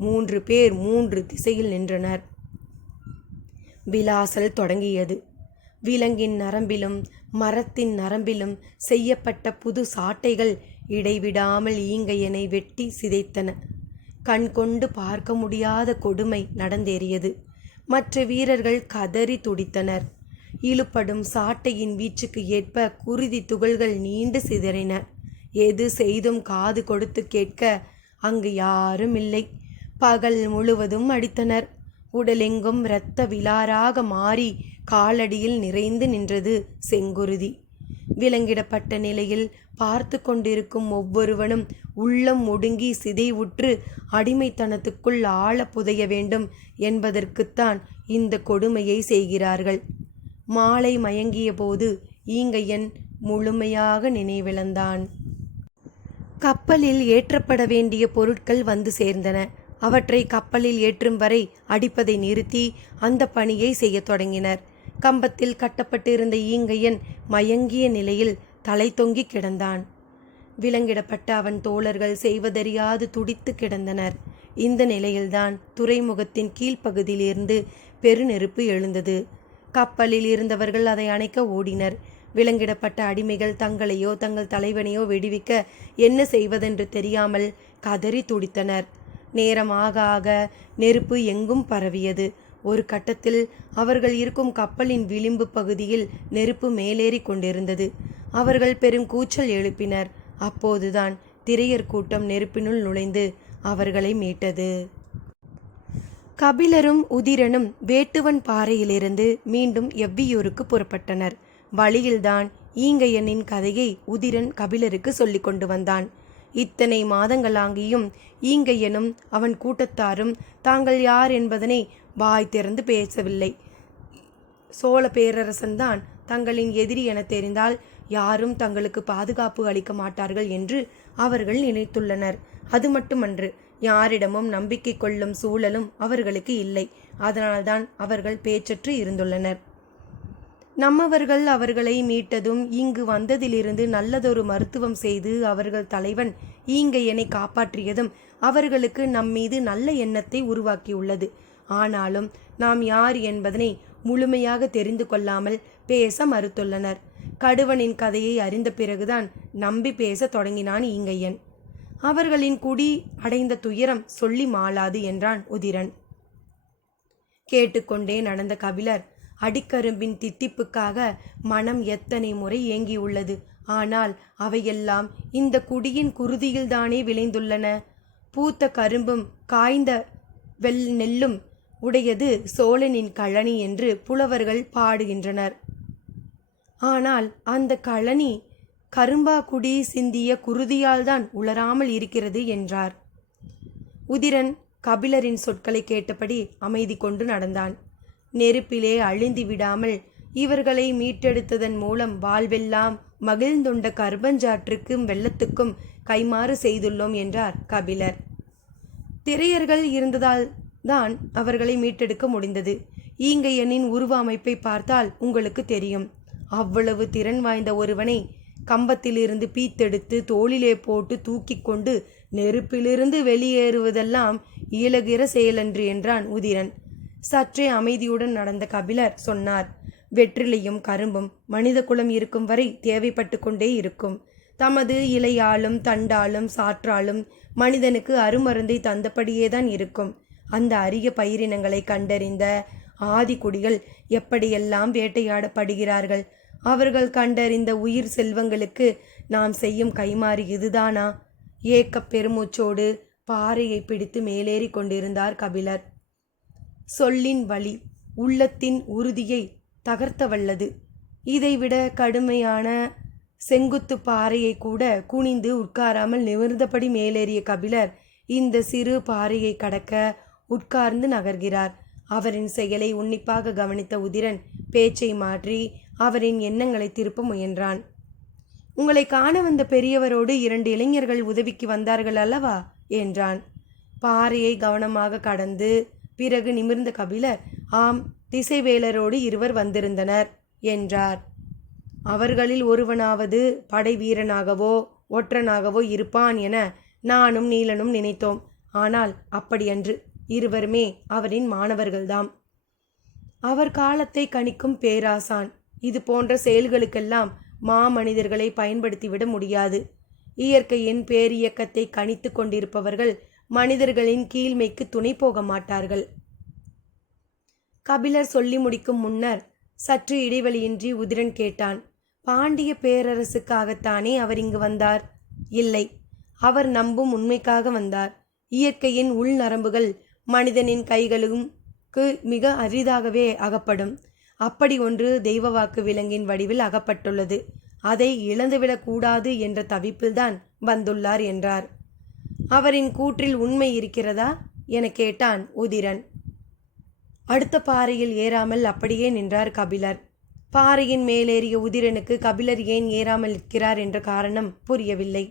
3 பேர் 3 திசையில் நின்றனர். விலாசல் தொடங்கியது. விலங்கின் நரம்பிலும் மரத்தின் நரம்பிலும் செய்யப்பட்ட புது சாட்டைகள் இடைவிடாமல் ஈங்கையனை வெட்டி சிதைத்தன. கண் கொண்டு பார்க்க முடியாத கொடுமை நடந்தேறியது. மற்ற வீரர்கள் கதறி துடித்தனர். இழுப்படும் சாட்டையின் வீச்சுக்கு ஏற்ப குருதி துகள்கள் நீண்டு சிதறின. எது செய்தும் காது கொடுத்து கேட்க அங்கு யாரும் இல்லை. பகல் முழுவதும் அடித்தனர். உடலெங்கும் இரத்த விலாராக மாறி காலடியில் நிறைந்து நின்றது செங்குருதி. விலங்கிடப்பட்ட நிலையில் பார்த்து கொண்டிருக்கும் ஒவ்வொருவனும் உள்ளம் ஒடுங்கி சிதைவுற்று அடிமைத்தனத்துக்குள் ஆழ புதைய வேண்டும் என்பதற்குத்தான் இந்த கொடுமையை செய்கிறார்கள். மாலை மயங்கிய போது ஈங்கையன் முழுமையாக நினைவிழந்தான். கப்பலில் ஏற்றப்பட வேண்டிய பொருட்கள் வந்து சேர்ந்தன. அவற்றை கப்பலில் ஏற்றும் வரை அடிப்பதை நிறுத்தி அந்த பணியை செய்ய தொடங்கினர். கம்பத்தில் கட்டப்பட்டிருந்த ஈங்கையன் மயங்கிய நிலையில் தலை தொங்கி கிடந்தான். விலங்கிடப்பட்ட அவன் தோழர்கள் செய்வதறியாது துடித்து கிடந்தனர். இந்த நிலையில்தான் துறைமுகத்தின் கீழ்ப்பகுதியிலிருந்து பெருநெருப்பு எழுந்தது. கப்பலில் இருந்தவர்கள் அதை அணைக்க ஓடினர். விலங்கிடப்பட்ட அடிமைகள் தங்களையோ தங்கள் தலைவனையோ விடுவிக்க என்ன செய்வதென்று தெரியாமல் கதறி துடித்தனர். நேரம் ஆக ஆக நெருப்பு எங்கும் பரவியது. ஒரு கட்டத்தில் அவர்கள் இருக்கும் கப்பலின் விளிம்பு பகுதியில் நெருப்பு மேலேறி கொண்டிருந்தது. அவர்கள் பெரும் கூச்சல் எழுப்பினர். அப்போதுதான் திரையர் கூட்டம் நெருப்பினுள் நுழைந்து அவர்களை மீட்டது. கபிலரும் உதிரனும் வேட்டுவன் பாறையிலிருந்து மீண்டும் எவ்வியூருக்கு புறப்பட்டனர். வழியில்தான் ஈங்கையனின் கதையை உதிரன் கபிலருக்கு சொல்லிக் கொண்டு வந்தான். இத்தனை மாதங்களாகியும் ஈங்கையனும் அவன் கூட்டத்தாரும் தாங்கள் யார் என்பதனை வாய் திறந்து பேசவில்லை. சோழ பேரரசன்தான் தங்களின் எதிரி என தெரிந்தால் யாரும் தங்களுக்கு பாதுகாப்பு அளிக்க மாட்டார்கள் என்று அவர்கள் நினைத்துள்ளனர். அது மட்டுமன்று, யாரிடமும் நம்பிக்கை கொள்ளும் சூழலும் அவர்களுக்கு இல்லை. அதனால்தான் அவர்கள் பேச்சற்று இருந்துள்ளனர். நம்மவர்கள் அவர்களை மீட்டதும் இங்கு வந்ததிலிருந்து நல்லதொரு மருத்துவம் செய்து அவர்கள் தலைவன் ஈங்கையனை காப்பாற்றியதும் அவர்களுக்கு நம்மீது நல்ல எண்ணத்தை உருவாக்கியுள்ளது. ஆனாலும் நாம் யார் என்பதனை முழுமையாக தெரிந்து கொள்ளாமல் பேச மறுத்துள்ளனர். கடுவனின் கதையை அறிந்த பிறகுதான் நம்பி பேச தொடங்கினான் ஈங்கையன். அவர்களின் குடி அடைந்த துயரம் சொல்லி மாளாது என்றான் உதிரன். கேட்டுக்கொண்டே நடந்த கபிலர், அடிக்கரும்பின் தித்திப்புக்காக மனம் எத்தனை முறை ஏங்கியுள்ளது. ஆனால் அவையெல்லாம் இந்த குடியின் குருதியில்தானே விளைந்துள்ளன. பூத்த கரும்பும் காய்ந்த நெல்லும் உடையது சோழனின் கழனி என்று புலவர்கள் பாடுகின்றனர். ஆனால் அந்த கழனி கரும்பாக்குடி சிந்திய குருதியால்தான் உலராமல் இருக்கிறது என்றார். உதிரன் கபிலரின் சொற்களை கேட்டபடி அமைதி கொண்டு நடந்தான். நெருப்பிலே அழிந்து விடாமல் இவர்களை மீட்டெடுத்ததன் மூலம் வாழ்வெல்லாம் மகிழ்ந்துண்ட கர்பஞ்சாற்றுக்கும் வெள்ளத்துக்கும் கைமாறு செய்துள்ளோம் என்றார் கபிலர். திரையர்கள் இருந்ததால் தான் அவர்களை மீட்டெடுக்க முடிந்தது. ஈங்கையனின் உருவ அமைப்பை பார்த்தால் உங்களுக்கு தெரியும். அவ்வளவு திறன் வாய்ந்த ஒருவனை கம்பத்திலிருந்து பீத்தெடுத்து தோளிலே போட்டு தூக்கி கொண்டு நெருப்பிலிருந்து வெளியேறுவதெல்லாம் இயலுகிற செயலன்று என்றான் உதிரன். சற்றே அமைதியுடன் நடந்த கபிலர் சொன்னார், வெற்றிலையும் கரும்பும் மனித குலம் இருக்கும் வரை தேவைப்பட்டு கொண்டே இருக்கும். தமது இலையாலும் தண்டாலும் சாற்றாலும் மனிதனுக்கு அருமருந்தை தந்தபடியேதான் இருக்கும். அந்த அரிய பயிரினங்களை கண்டறிந்த ஆதிக்குடிகள் எப்படியெல்லாம் வேட்டையாடப்படுகிறார்கள். அவர்கள் கண்டறிந்த உயிர் செல்வங்களுக்கு நாம் செய்யும் கைமாறு இதுதானா? ஏக்க பெருமூச்சோடு பாறையை பிடித்து மேலேறி கொண்டிருந்தார் கபிலர். சொல்லின் வழி உள்ளத்தின் உறுதியை தகர்த்த வல்லது. இதைவிட கடுமையான செங்குத்து பாறையை கூட குனிந்து உட்காராமல் நிமிர்ந்தபடி மேலேறிய கபிலர் இந்த சிறு பாறையை கடக்க உட்கார்ந்து நகர்கிறார். அவரின் செயலை உன்னிப்பாக கவனித்த உதிரன் பேச்சை மாற்றி அவரின் எண்ணங்களை திருப்ப முயன்றான். உங்களை காண வந்த பெரியவரோடு 2 இளைஞர்கள் உதவிக்கு வந்தார்கள் அல்லவா என்றான். பாறையை கவனமாக கடந்து பிறகு நிமிர்ந்த கபிலர், ஆம், திசைவேலரோடு 2 வந்திருந்தனர் என்றார். அவர்களில் ஒருவனாவது படை வீரனாகவோ ஒற்றனாகவோ இருப்பான் என நானும் நீலனும் நினைத்தோம். ஆனால் அப்படியன்று. 2 அவரின் மாணவர்கள்தாம். அவர் காலத்தை கணிக்கும் பேராசான். இது போன்ற செயல்களுக்கெல்லாம் மாமனிதர்களை பயன்படுத்திவிட முடியாது. இயற்கையின் பேரியக்கத்தை கணித்து கொண்டிருப்பவர்கள் மனிதர்களின் கீழ்மைக்கு துணை போக மாட்டார்கள். கபிலர் சொல்லி முடிக்கும் முன்னர் சற்று இடைவெளியின்றி உதிரன் கேட்டான். பாண்டிய பேரரசுக்காகத்தானே அவர் இங்கு வந்தார்? இல்லை, அவர் நம்பும் உண்மைக்காக வந்தார். இயற்கையின் உள் நரம்புகள் மனிதனின் கைகளுக்கு மிக அரிதாகவே அகப்படும். அப்படி ஒன்று தெய்வ வாக்கு விலங்கின் வடிவில் அகப்பட்டுள்ளது. அதை இழந்துவிடக்கூடாது என்ற தவிப்பில்தான் வந்துள்ளார் என்றார். அவரின் கூற்றில் உண்மை இருக்கிறதா என கேட்டான் உதிரன். அடுத்த பாறையில் ஏறாமல் அப்படியே நின்றார் கபிலர். பாறையின் மேலேறிய உதிரனுக்கு கபிலர் ஏன் ஏறாமல் நிற்கிறார் என்ற காரணம் புரியவில்லை.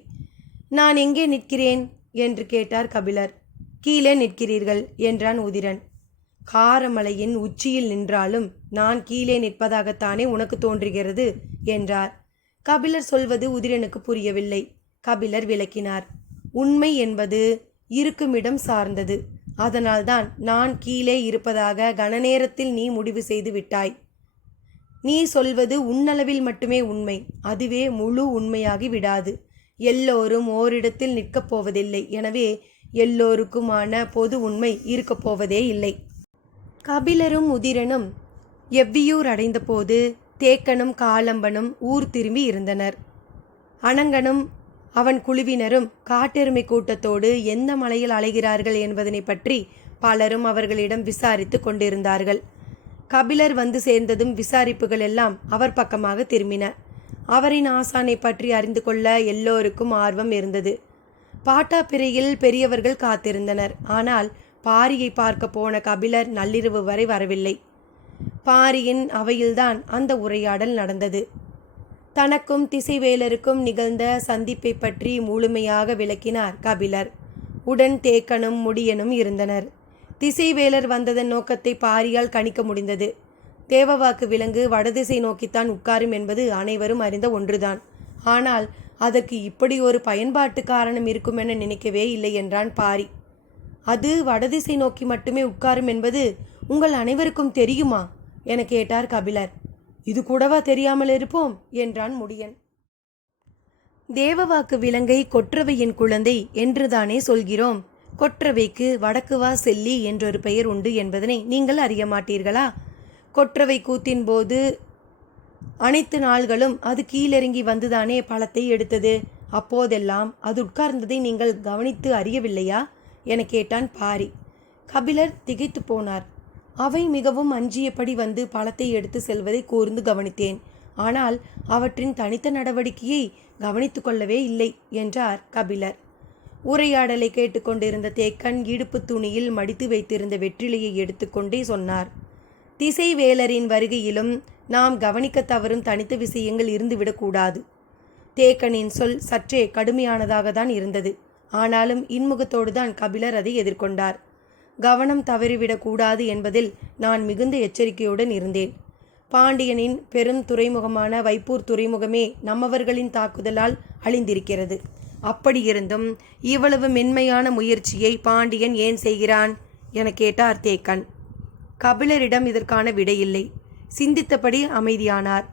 நான் எங்கே நிற்கிறேன் என்று கேட்டார் கபிலர். கீழே நிற்கிறீர்கள் என்றான் உதிரன். காரமலையின் உச்சியில் நின்றாலும் நான் கீழே நிற்பதாகத்தானே உனக்கு தோன்றுகிறது என்றார். கபிலர் சொல்வது உதிரனுக்கு புரியவில்லை. கபிலர் விளக்கினார். உண்மை என்பது இருக்குமிடம் சார்ந்தது. அதனால்தான் நான் கீழே இருப்பதாக கணநேரத்தில் நீ முடிவு செய்து விட்டாய். நீ சொல்வது உன்னளவில் மட்டுமே உண்மை. அதுவே முழு உண்மையாகி விடாது. எல்லோரும் ஓரிடத்தில் நிற்கப் போவதில்லை. எனவே எல்லோருக்குமான பொது உண்மை இருக்கப் போவதே இல்லை. கபிலரும் உதிரனும் எவ்வியூர் அடைந்தபோது தேக்கனும் காலம்பனும் ஊர் திரும்பி இருந்தனர். அனங்கனும் அவன் குழுவினரும் காட்டெருமை கூட்டத்தோடு எந்த மலையில் அலைகிறார்கள் என்பதனை பற்றி பலரும் அவர்களிடம் விசாரித்து கொண்டிருந்தார்கள். கபிலர் வந்து சேர்ந்ததும் விசாரிப்புகள் எல்லாம் அவர் பக்கமாக திரும்பின. அவரின் ஆசானை பற்றி அறிந்து கொள்ள எல்லோருக்கும் ஆர்வம் இருந்தது. பாட்டாப்பிரையில் பெரியவர்கள் காத்திருந்தனர். ஆனால் பாரியை பார்க்க போன கபிலர் நள்ளிரவு வரை வரவில்லை. பாரியின் அவையில்தான் அந்த உரையாடல் நடந்தது. தனக்கும் திசைவேலருக்கும் நிகழ்ந்த சந்திப்பை பற்றி முழுமையாக விளக்கினார் கபிலர். உடன் தேக்கனும் முடியனும் இருந்தனர். திசைவேலர் வந்ததன் நோக்கத்தை பாரியால் கணிக்க முடிந்தது. தேவவாக்கு விலங்கு வடதிசை நோக்கித்தான் உட்காரும் என்பது அனைவரும் அறிந்த ஒன்றுதான். ஆனால் அதற்கு இப்படி ஒரு பயன்பாட்டு காரணம் இருக்குமென நினைக்கவே இல்லை என்றான் பாரி. அது வடதிசை நோக்கி மட்டுமே உட்காரும் என்பது உங்கள் அனைவருக்கும் தெரியுமா என கேட்டார் கபிலர். இது கூடவா தெரியாமல் இருப்போம் என்றான் முடியன். தேவவாக்கு விலங்கை கொற்றவையின் குழந்தை என்றுதானே சொல்கிறோம். கொற்றவைக்கு வடக்குவா செல்லி என்றொரு பெயர் உண்டு என்பதனை நீங்கள் அறிய மாட்டீர்களா? கொற்றவை கூத்தின் போது அனைத்து நாள்களும் அது கீழிறங்கி வந்துதானே பழத்தை எடுத்தது. அப்போதெல்லாம் அது உட்கார்ந்ததை நீங்கள் கவனித்து அறியவில்லையா என கேட்டான் பாரி. கபிலர் திகைத்து போனார். அவை மிகவும் அஞ்சியபடி வந்து பழத்தை எடுத்து செல்வதை கூர்ந்து கவனித்தேன். ஆனால் அவற்றின் தனித்த நடவடிக்கையை கவனித்து கொள்ளவே இல்லை என்றார் கபிலர். உரையாடலை கேட்டுக்கொண்டிருந்த தேக்கன் இடுப்பு துணியில் மடித்து வைத்திருந்த வெற்றிலையை எடுத்துக்கொண்டே சொன்னார். திசைவேலரின் வருகையிலும் நாம் கவனிக்க தவறும் தனித்த விஷயங்கள் இருந்துவிடக்கூடாது. தேக்கனின் சொல் சற்றே கடுமையானதாக தான் இருந்தது. ஆனாலும் இன்முகத்தோடு தான் கபிலர் அதை எதிர்கொண்டார். கவனம் தவறிவிடக்கூடாது என்பதில் நான் மிகுந்த எச்சரிக்கையுடன் இருந்தேன். பாண்டியனின் பெரும் துறைமுகமான வைப்பூர் துறைமுகமே நம்மவர்களின் தாக்குதலால் அழிந்திருக்கிறது. அப்படியிருந்தும் இவ்வளவு மென்மையான முயற்சியை பாண்டியன் ஏன் செய்கிறான் என கேட்டார் தேக்கன். கபிலரிடம் இதற்கான விடையில்லை. சிந்தித்தபடி அமைதியானார்.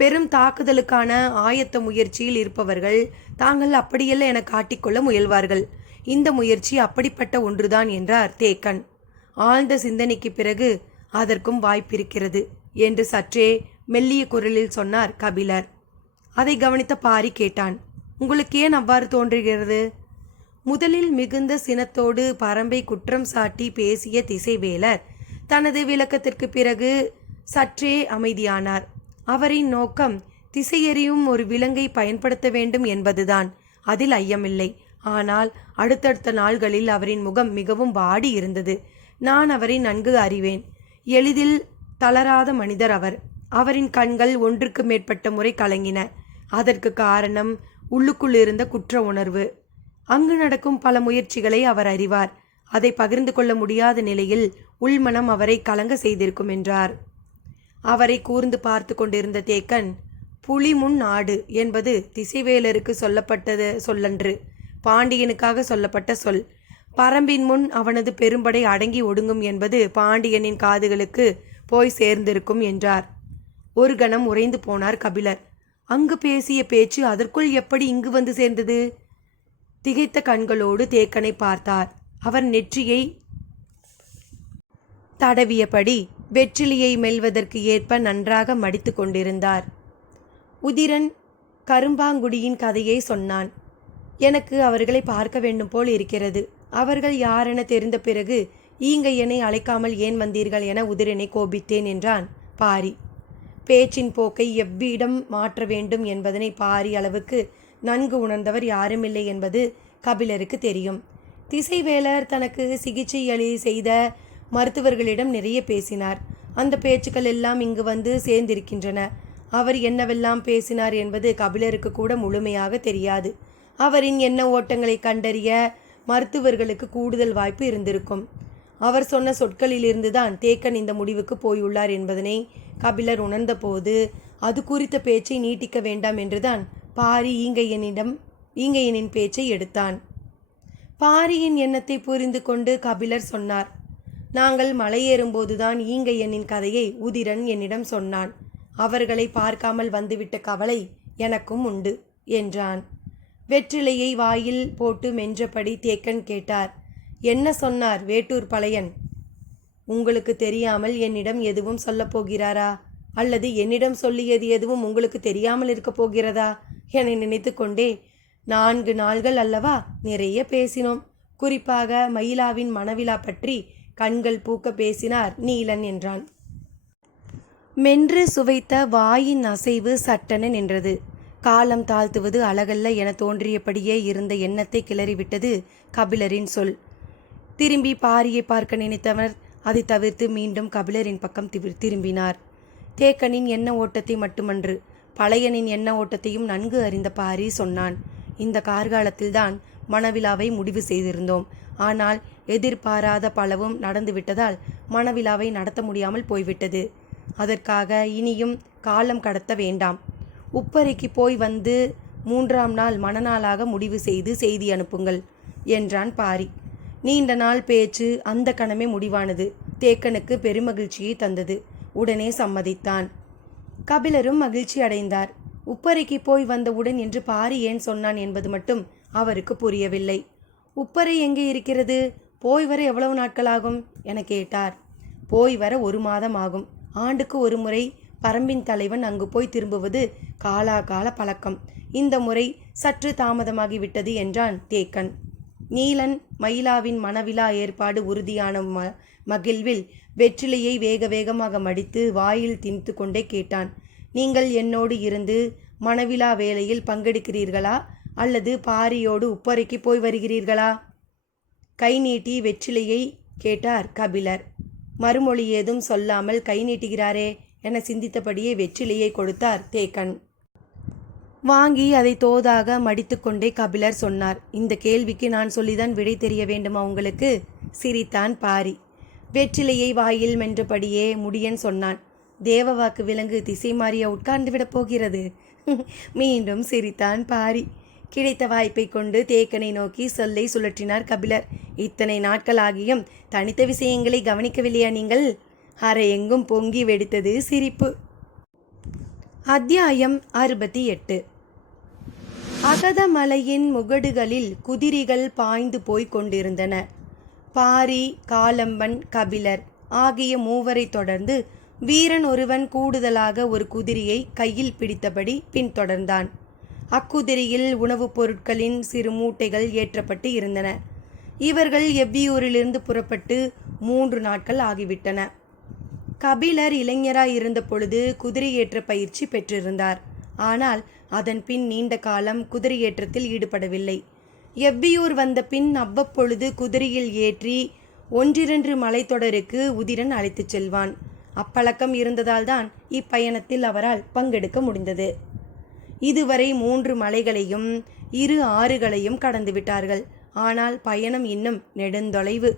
பெரும் தாக்குதலுக்கான ஆயத்த முயற்சியில் இருப்பவர்கள் தாங்கள் அப்படியல்ல என காட்டிக்கொள்ள முயல்வார்கள். இந்த முயற்சி அப்படிப்பட்ட ஒன்றுதான் என்றார் தேக்கன். ஆழ்ந்த சிந்தனைக்கு பிறகு அதற்கும் வாய்ப்பிருக்கிறது என்று சற்றே மெல்லிய குரலில் சொன்னார் கபிலர். அதை கவனித்த பாரி கேட்டான். உங்களுக்கு ஏன் அவ்வாறு தோன்றுகிறது? முதலில் மிகுந்த சினத்தோடு பரம்பை குற்றம் சாட்டி பேசிய திசைவேலர் தனது விளக்கத்திற்கு பிறகு சற்றே அமைதியானார். அவரின் நோக்கம் திசையெறியும் ஒரு விலங்கை பயன்படுத்த வேண்டும் என்பதுதான். அதில் ஐயமில்லை. ஆனால் அடுத்தடுத்த நாள்களில் அவரின் முகம் மிகவும் வாடி இருந்தது. நான் அவரை நன்கு அறிவேன். எளிதில் தளராத மனிதர் அவர். அவரின் கண்கள் ஒன்றுக்கு மேற்பட்ட முறை கலங்கின. அதற்கு காரணம் உள்ளுக்குள் இருந்த குற்ற உணர்வு. அங்கு நடக்கும் பல முயற்சிகளை அவர் அறிவார். அதை பகிர்ந்து கொள்ள முடியாத நிலையில் உள்மனம் அவரை கலங்க செய்திருக்கும் என்றார். அவரை கூர்ந்து பார்த்து கொண்டிருந்த தேக்கன், புலி முன் ஆடு என்பது திசைவேலருக்கு சொல்லப்பட்டது சொல்லன்று, பாண்டியனுக்காக சொல்லப்பட்ட சொல். பரம்பின் முன் அவனது பெரும்படை அடங்கி ஒடுங்கும் என்பது பாண்டியனின் காதுகளுக்கு போய் சேர்ந்திருக்கும் என்றார். ஒரு கணம் உறைந்து போனார் கபிலர். அங்கு பேசிய பேச்சு அதற்குள் எப்படி இங்கு வந்து சேர்ந்தது? திகைத்த கண்களோடு தேக்கனை பார்த்தார். அவர் நெற்றியை தடவியபடி வெற்றிலையை மெல்வதற்கு ஏற்ப நன்றாக மடித்து கொண்டிருந்தார். உதிரன் கரும்பாங்குடியின் கதையை சொன்னான். எனக்கு அவர்களை பார்க்க வேண்டும் போல் இருக்கிறது. அவர்கள் யாரென தெரிந்த பிறகு ஈங்கையனை அழைக்காமல் ஏன் வந்தீர்கள் என உதிரனை கோபித்தேன் என்றான் பாரி. பேச்சின் போக்கை எவ்விடம் மாற்ற வேண்டும் என்பதனை பாரி அளவுக்கு நன்கு உணர்ந்தவர் யாருமில்லை என்பது கபிலருக்கு தெரியும். திசைவேலர் தனக்கு சிகிச்சை செய்த மருத்துவர்களிடம் நிறைய பேசினார். அந்த பேச்சுக்கள் எல்லாம் இங்கு வந்து சேர்ந்திருக்கின்றன. அவர் என்னவெல்லாம் பேசினார் என்பது கபிலருக்கு கூட முழுமையாக தெரியாது. அவரின் எண்ண ஓட்டங்களை கண்டறிய மருத்துவர்களுக்கு கூடுதல் வாய்ப்பு இருந்திருக்கும். அவர் சொன்ன சொற்களிலிருந்துதான் தேக்கன் இந்த முடிவுக்கு போயுள்ளார் என்பதனை கபிலர் உணர்ந்தபோது அது குறித்த பேச்சை நீட்டிக்க வேண்டாம் என்றுதான் பாரி ஈங்கையனின் பேச்சை எடுத்தான். பாரியின் எண்ணத்தை புரிந்து கொண்டு கபிலர் சொன்னார். நாங்கள் மலையேறும்போதுதான் ஈங்கையனின் கதையை உதிரன் என்னிடம் சொன்னான். அவர்களை பார்க்காமல் வந்துவிட்ட கவலை எனக்கும் உண்டு என்றான். வெற்றிலையை வாயில் போட்டு மென்றபடி தேக்கன் கேட்டார். என்ன சொன்னார் வேட்டூர் பழையன்? உங்களுக்கு தெரியாமல் என்னிடம் எதுவும் சொல்லப் போகிறாரா? அல்லது என்னிடம் சொல்லியது எதுவும் உங்களுக்கு தெரியாமல் இருக்கப் போகிறதா என நினைத்து கொண்டே, 4 நாள்கள் அல்லவா நிறைய பேசினோம். குறிப்பாக மயிலாவின் மணவிழா பற்றி கண்கள் பூக்க பேசினார் நீலன் என்றான். மென்று சுவைத்த வாயின் அசைவு சட்டென நின்றது. காலம் தாழ்த்துவது அழகல்ல என தோன்றியபடியே இருந்த எண்ணத்தை கிளறிவிட்டது கபிலரின் சொல். திரும்பி பாரியை பார்க்க நினைத்தவர் அதை தவிர்த்து மீண்டும் கபிலரின் பக்கம் திரும்பினார். தேக்கனின் எண்ண ஓட்டத்தை மட்டுமன்று, பழையனின் எண்ண ஓட்டத்தையும் நன்கு அறிந்த பாரி சொன்னான். இந்த கார்காலத்தில்தான் மணவிழாவை முடிவு செய்திருந்தோம். ஆனால் எதிர்பாராத பலவும் நடந்துவிட்டதால் மணவிழாவை நடத்த முடியாமல் போய்விட்டது. அதற்காக இனியும் காலம் கடத்த வேண்டாம். உப்பரைக்கு போய் வந்து 3ஆம் நாள் மணநாளாக முடிவு செய்து செய்தி அனுப்புங்கள் என்றான் பாரி. நீண்ட நாள் பேச்சு அந்த கணமே முடிவானது. தேக்கனுக்கு பெருமகிழ்ச்சியை தந்தது. உடனே சம்மதித்தான். கபிலரும் மகிழ்ச்சி அடைந்தார். உப்பரைக்கு போய் வந்தவுடன் என்று பாரி ஏன் சொன்னான் என்பது மட்டும் அவருக்கு புரியவில்லை. உப்பரை எங்கே இருக்கிறது? போய் வர எவ்வளவு நாட்கள் ஆகும் என கேட்டார். போய் வர 1 மாதம் ஆகும். ஆண்டுக்கு ஒரு முறை பரம்பின் தலைவன் அங்கு போய் திரும்புவது காலாகால பழக்கம். இந்த முறை சற்று தாமதமாகிவிட்டது என்றான் தேக்கன். நீலன் மயிலாவின் மணவிழா ஏற்பாடு உறுதியான மகிழ்வில் வெற்றிலையை வேக வேகமாக மடித்து வாயில் திணித்து கொண்டே கேட்டான். நீங்கள் என்னோடு இருந்து மணவிழா வேலையில் பங்கெடுக்கிறீர்களா அல்லது பாரியோடு உப்பரைக்கு போய் வருகிறீர்களா? கை நீட்டி வெற்றிலையை கேட்டார் கபிலர். மறுமொழி ஏதும் சொல்லாமல் கை நீட்டுகிறாரே என சிந்தித்தபடியே வெற்றிலையை கொடுத்தார் தேக்கன். வாங்கி அதை தோதாக மடித்து கொண்டே கபிலர் சொன்னார். இந்த கேள்விக்கு நான் சொல்லிதான் விடை தெரிய வேண்டுமா உங்களுக்கு? சிரித்தான் பாரி. வெற்றிலையை வாயில் மென்றபடியே முடியன் சொன்னான். தேவவாக்கு விலங்கு திசை மாறிய உட்கார்ந்து விடப் போகிறது. மீண்டும் சிரித்தான் பாரி. கிடைத்த வாய்ப்பை கொண்டு தேக்கனை நோக்கி சொல்லை சுழற்றினார் கபிலர். இத்தனை நாட்கள் ஆகியும் தனித்த விஷயங்களை கவனிக்கவில்லையா நீங்கள்? அறையெங்கும் பொங்கி வெடித்தது சிரிப்பு. அத்தியாயம் 68. அகதமலையின் முகடுகளில் குதிரைகள் பாய்ந்து போய்க் கொண்டிருந்தன. பாரி, காலம்பன், கபிலர் ஆகிய 3வரை தொடர்ந்து வீரன் ஒருவன் கூடுதலாக ஒரு குதிரையை கையில் பிடித்தபடி பின்தொடர்ந்தான். அக்குதிரையில் உணவுப் பொருட்களின் சிறு மூட்டைகள் ஏற்றப்பட்டு இருந்தன. இவர்கள் எவ்வியூரிலிருந்து புறப்பட்டு 3 நாட்கள் ஆகிவிட்டன. கபிலர் இளைஞராய் இருந்த பொழுது குதிரையேற்ற பயிற்சி பெற்றிருந்தார். ஆனால் அதன் பின் நீண்ட காலம் குதிரையேற்றத்தில் ஈடுபடவில்லை. எவ்வியூர் வந்த பின் அவ்வப்பொழுது குதிரையில் ஏற்றி ஒன்றிரண்டு மலைத்தொடருக்கு உதிரன் அழைத்துச் செல்வான். அப்பழக்கம் இருந்ததால்தான் இப்பயணத்தில் அவரால் பங்கெடுக்க முடிந்தது. இதுவரை 3 மலைகளையும் 2 ஆறுகளையும் கடந்து விட்டார்கள். ஆனால் பயணம் இன்னும் நெடுந்தொலைவு.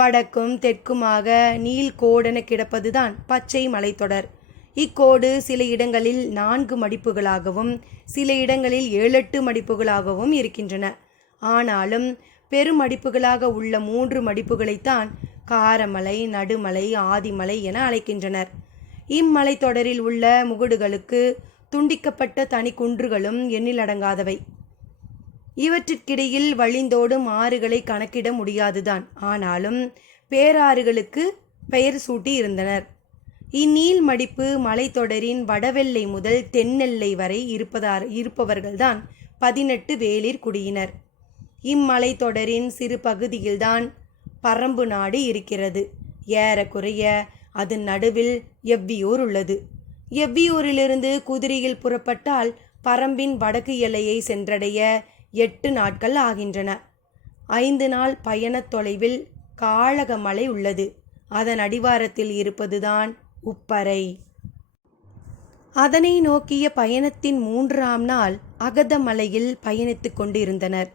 வடக்கும் தெற்குமாக நீள்கோடென கிடப்பதுதான் பச்சை மலைத்தொடர். இக்கோடு சில இடங்களில் 4 மடிப்புகளாகவும் சில இடங்களில் 7-8 மடிப்புகளாகவும் இருக்கின்றன. ஆனாலும் பெருமடிப்புகளாக உள்ள 3 மடிப்புகளைத்தான் காரமலை, நடுமலை, ஆதிமலை என அழைக்கின்றனர். இம்மலைத்தொடரில் உள்ள முகடுகளுக்கு துண்டிக்கப்பட்ட தனி குன்றுகளும் எண்ணிலடங்காதவை. இவற்றிற்கிடையில் வழிந்தோடும் ஆறுகளை கணக்கிட முடியாதுதான். ஆனாலும் பேராறுகளுக்கு பெயர் சூட்டி இருந்தனர். இந்நீள் மடிப்பு மலைத்தொடரின் வடவெல்லை முதல் தென்னெல்லை வரை இருப்பவர்கள்தான் 18 வேளிர் குடியினர். இம்மலைத்தொடரின் சிறு பகுதியில்தான் பரம்பு நாடு இருக்கிறது. ஏறக்குறைய அதன் நடுவில் எவ்வியூர் உள்ளது. எவ்வியூரிலிருந்து குதிரையில் புறப்பட்டால் பரம்பின் வடக்கு எல்லையை சென்றடைய 8 நாட்கள் ஆகின்றன. 5 நாள் பயணத் தொலைவில் காழகமலை உள்ளது. அதன் அடிவாரத்தில் இருப்பதுதான் உப்பரை. அதனை நோக்கிய பயணத்தின் 3ஆம் நாள் அகதமலையில் பயணித்துக் கொண்டிருந்தனர்.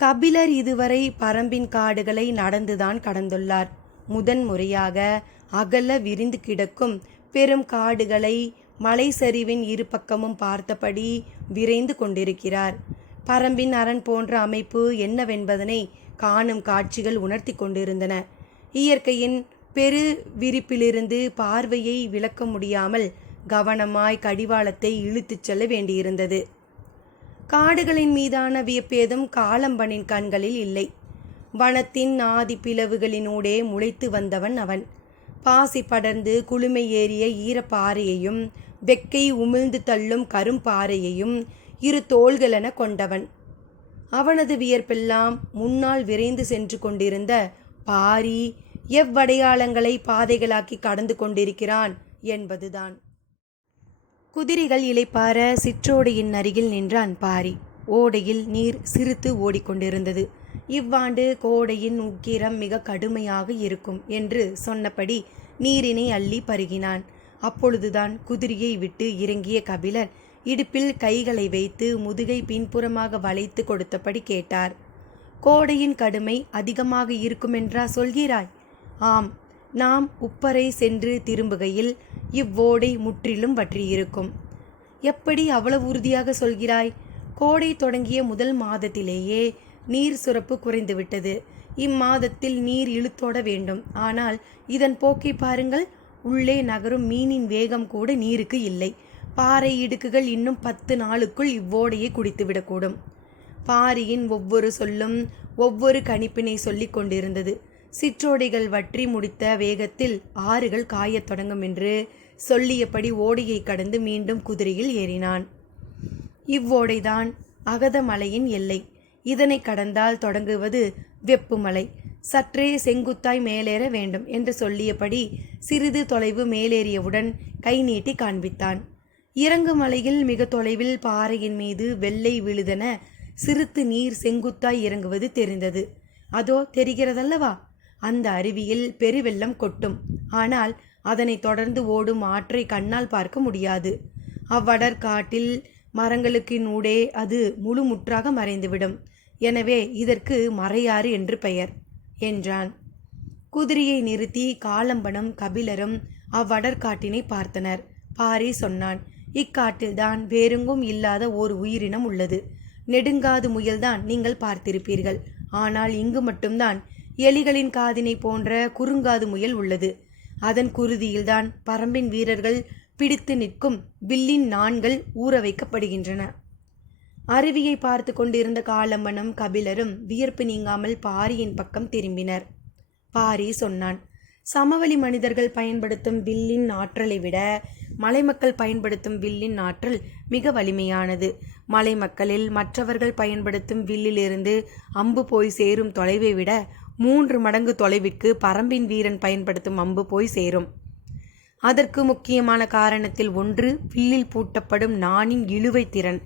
கபிலர் இதுவரை பரம்பின் காடுகளை நடந்துதான் கடந்துள்ளார். முதன்முறையாக அகல விரிந்து கிடக்கும் பெரும் காடுகளை மலை சரிவின் 2 பக்கமும் பார்த்தபடி விரைந்து கொண்டிருக்கிறார். பரம்பின் அரண் போன்ற அமைப்பு என்னவென்பதனை காணும் காட்சிகள் உணர்த்தி கொண்டிருந்தன. இயற்கையின் பெரு விரிப்பிலிருந்து பார்வையை விலக்க முடியாமல் கவனமாய் கடிவாளத்தை இழுத்துச் செல்ல வேண்டியிருந்தது. காடுகளின் மீதான வியப்பேதும் காலம்பனின் கண்களில் இல்லை. வனத்தின் ஆதி பிளவுகளினூடே முளைத்து வந்தவன் அவன். பாசி படர்ந்து குளுமை ஏறிய ஈரப்பாறையையும் வெக்கை உமிழ்ந்து தள்ளும் கரும்பாறையையும் 2 தோள்களென கொண்டவன். அவனது வியர்ப்பெல்லாம் முன்னால் விரைந்து சென்று கொண்டிருந்த பாரி எவ்வடையாளங்களை பாதைகளாக்கி கடந்து கொண்டிருக்கிறான் என்பதுதான். குதிரைகள் இளைப்பாற சிற்றோடையின் அருகில் நின்றான் பாரி. ஓடையில் நீர் சிறுத்து ஓடிக்கொண்டிருந்தது. இவ்வாண்டு கோடையின் உக்கிரம் மிக கடுமையாக இருக்கும் என்று சொன்னபடி நீரினை அள்ளி பருகினான். அப்பொழுதுதான் குதிரையை விட்டு இறங்கிய கபிலர் இடுப்பில் கைகளை வைத்து முதுகை பின்புறமாக வளைத்து கொடுத்தபடி கேட்டார். கோடையின் கடுமை அதிகமாக இருக்குமென்றா சொல்கிறாய்? ஆம், நாம் உப்பரை சென்று திரும்புகையில் இவ்வோடை முற்றிலும் வற்றியிருக்கும். எப்படி அவ்வளவு உறுதியாக சொல்கிறாய்? கோடை தொடங்கிய முதல் மாதத்திலேயே நீர் சுரப்பு குறைந்துவிட்டது. இம்மாதத்தில் நீர் இழுத்தோட வேண்டும். ஆனால் இதன் போக்கை பாருங்கள். உள்ளே நகரும் மீனின் வேகம் கூட நீருக்கு இல்லை. பாறை இடுக்குகள் இன்னும் 10 நாளுக்குள் இவ்வோடையை குடித்துவிடக்கூடும். பாரியின் ஒவ்வொரு சொல்லும் ஒவ்வொரு கணிப்பினை சொல்லிக் கொண்டிருந்தது. சிற்றோடைகள் வற்றி முடித்த வேகத்தில் ஆறுகள் காயத் தொடங்கும் என்று சொல்லியபடி ஓடையை கடந்து மீண்டும் குதிரையில் ஏறினான். இவ்வோடைதான் அகதமலையின் எல்லை. இதனை கடந்தால் தொடங்குவது வெப்புமலை. சற்றே செங்குத்தாய் மேலேற வேண்டும் என்று சொல்லியபடி சிறிது தொலைவு மேலேறியவுடன் கை நீட்டி காண்பித்தான். இறங்கு மலையில் மிக தொலைவில் பாறையின் மீது வெள்ளை விழுதென சிறுத்து நீர் செங்குத்தாய் இறங்குவது தெரிந்தது. அதோ தெரிகிறதல்லவா? அந்த அருவியில் பெருவெள்ளம் கொட்டும். ஆனால் அதனை தொடர்ந்து ஓடும் ஆற்றை கண்ணால் பார்க்க முடியாது. அவ்வடர் காட்டில் மரங்களுக்கினூடே அது முழுமுற்றாக மறைந்துவிடும். எனவே இதற்கு மறையாறு என்று பெயர் என்றான். குதிரையை நிறுத்தி காலம்பனும் கபிலரும் அவ்வடர்காட்டினை பார்த்தனர். பாரி சொன்னான், இக்காட்டில்தான் வேறெங்கும் இல்லாத ஓர் உயிரினம் உள்ளது. நெடுங்காது முயல்தான் நீங்கள் பார்த்திருப்பீர்கள். ஆனால் இங்கு மட்டும்தான் எலிகளின் காதினை போன்ற குறுங்காது முயல் உள்ளது. அதன் குருதியில்தான் பரம்பின் வீரர்கள் பிடித்து நிற்கும் வில்லின் நாண்கள் ஊற வைக்கப்படுகின்றன. அருவியை பார்த்து கொண்டிருந்த காலம்பனும் கபிலரும் வியர்ப்பு நீங்காமல் பாரியின் பக்கம் திரும்பினர். பாரி சொன்னான், சமவெளி மனிதர்கள் பயன்படுத்தும் வில்லின் ஆற்றலை விட மலைமக்கள் பயன்படுத்தும் வில்லின் ஆற்றல் மிக வலிமையானது. மலைமக்களில் மற்றவர்கள் பயன்படுத்தும் வில்லிலிருந்து அம்பு போய் சேரும் தொலைவை விட 3 மடங்கு தொலைவிற்கு பரம்பின் வீரன் பயன்படுத்தும் அம்பு போய் சேரும். அதற்கு முக்கியமான காரணத்தில் ஒன்று வில்லில் பூட்டப்படும் நாணின் இழுவை திறன்.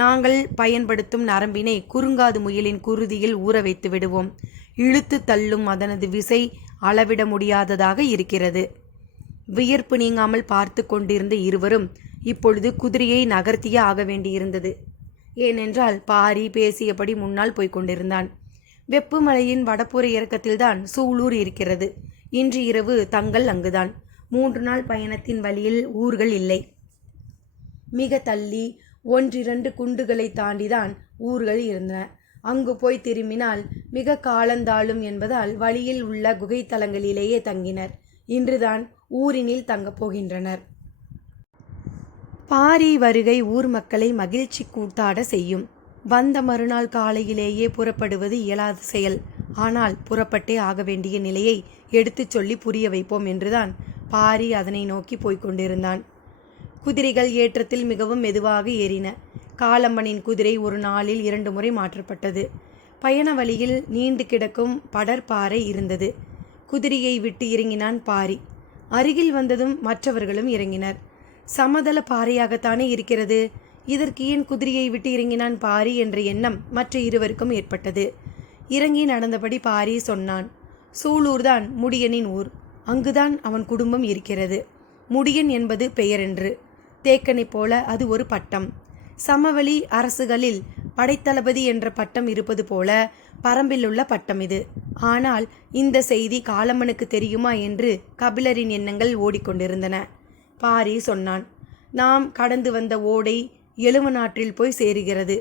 நாங்கள் பயன்படுத்தும் நரம்பினை குறுங்காது முயலின் குருதியில் ஊற வைத்து விடுவோம். இழுத்து தள்ளும் அதனது விசை அளவிட முடியாததாக இருக்கிறது. வியர்ப்பு நீங்காமல் பார்த்து கொண்டிருந்த இருவரும் இப்பொழுது குதிரையை நகர்த்தியே ஆக வேண்டியிருந்தது. ஏனென்றால் பாரி பேசியபடி முன்னால் போய்க் கொண்டிருந்தான். வெப்புமலையின் வடப்புற இறக்கத்தில்தான் சூலூர் இருக்கிறது. இன்று இரவு தங்கள் அங்குதான். 3 நாள் பயணத்தின் வழியில் ஊர்கள் இல்லை. மிக தள்ளி 1-2 குண்டுகளை தாண்டிதான் ஊர்கள் இருந்தன. அங்கு போய் திரும்பினால் மிக காலந்தாழும் என்பதால் வழியில் உள்ள குகைத்தலங்களிலேயே தங்கினர். இன்றுதான் ஊரினில் தங்கப் போகின்றனர். பாரி வருகை ஊர் மக்களை மகிழ்ச்சி கூத்தாட செய்யும். வந்த மறுநாள் காலையிலேயே புறப்படுவது இயலாத செயல். ஆனால் புறப்பட்டே ஆக வேண்டிய நிலையை எடுத்துச் சொல்லி புரிய வைப்போம் என்றுதான் பாரி அதனை நோக்கி போய்க் கொண்டிருந்தான். குதிரைகள் ஏற்றத்தில் மிகவும் மெதுவாக ஏறின. காலம்மனின் குதிரை ஒரு நாளில் 2 முறை மாற்றப்பட்டது. பயண வழியில் நீண்டு கிடக்கும் படற்பாறை இருந்தது. குதிரையை விட்டு இறங்கினான் பாரி. அருகில் வந்ததும் மற்றவர்களும் இறங்கினர். சமதள பாறையாகத்தானே இருக்கிறது, இதற்கு ஏன் குதிரையை விட்டு இறங்கினான் பாரி என்ற எண்ணம் மற்ற இருவருக்கும் ஏற்பட்டது. இறங்கி நடந்தபடி பாரி சொன்னான், சூலூர்தான் முடியனின் ஊர். அங்குதான் அவன் குடும்பம் இருக்கிறது. முடியன் என்பது பெயரென்று. தேக்கனைப் போல அது ஒரு பட்டம். சமவெளி அரசுகளில் படைத்தளபதி என்ற பட்டம் இருப்பது போல பரம்பில் உள்ள பட்டம் இது. ஆனால் இந்த செய்தி காலம்மனுக்கு தெரியுமா என்று கபிலரின் எண்ணங்கள் ஓடிக்கொண்டிருந்தன. பாரி சொன்னான், நாம் கடந்து வந்த ஓடை எழுவனாற்றில் போய் சேருகிறது.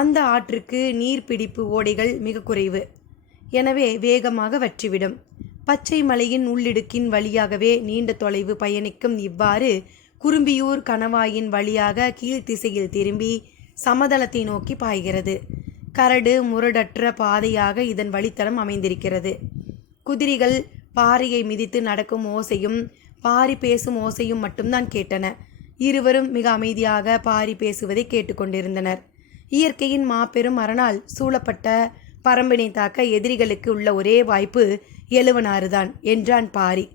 அந்த ஆற்றுக்கு நீர்பிடிப்பு ஓடைகள் மிக குறைவு. எனவே வேகமாக வற்றிவிடும். பச்சை மலையின் உள்ளிடுக்கின் வழியாகவே நீண்ட தொலைவு பயணிக்கும் இவ்வாறு குறும்பியூர் கணவாயின் வழியாக கீழ்த்திசையில் திரும்பி சமதளத்தை நோக்கி பாய்கிறது. கரடு முரடற்ற பாதையாக இதன் வழித்தடம் அமைந்திருக்கிறது. குதிரைகள் பாறையை மிதித்து நடக்கும் ஓசையும் பாரி பேசும் ஓசையும் மட்டும்தான் கேட்டன. இருவரும் மிக அமைதியாக பாரி பேசுவதை கேட்டுக்கொண்டிருந்தனர். இயற்கையின் மாபெரும் அரணால் சூழப்பட்ட பரம்பினை தாக்க எதிரிகளுக்கு உள்ள ஒரே வாய்ப்பு எழுவனாறுதான் என்றான் பாரி.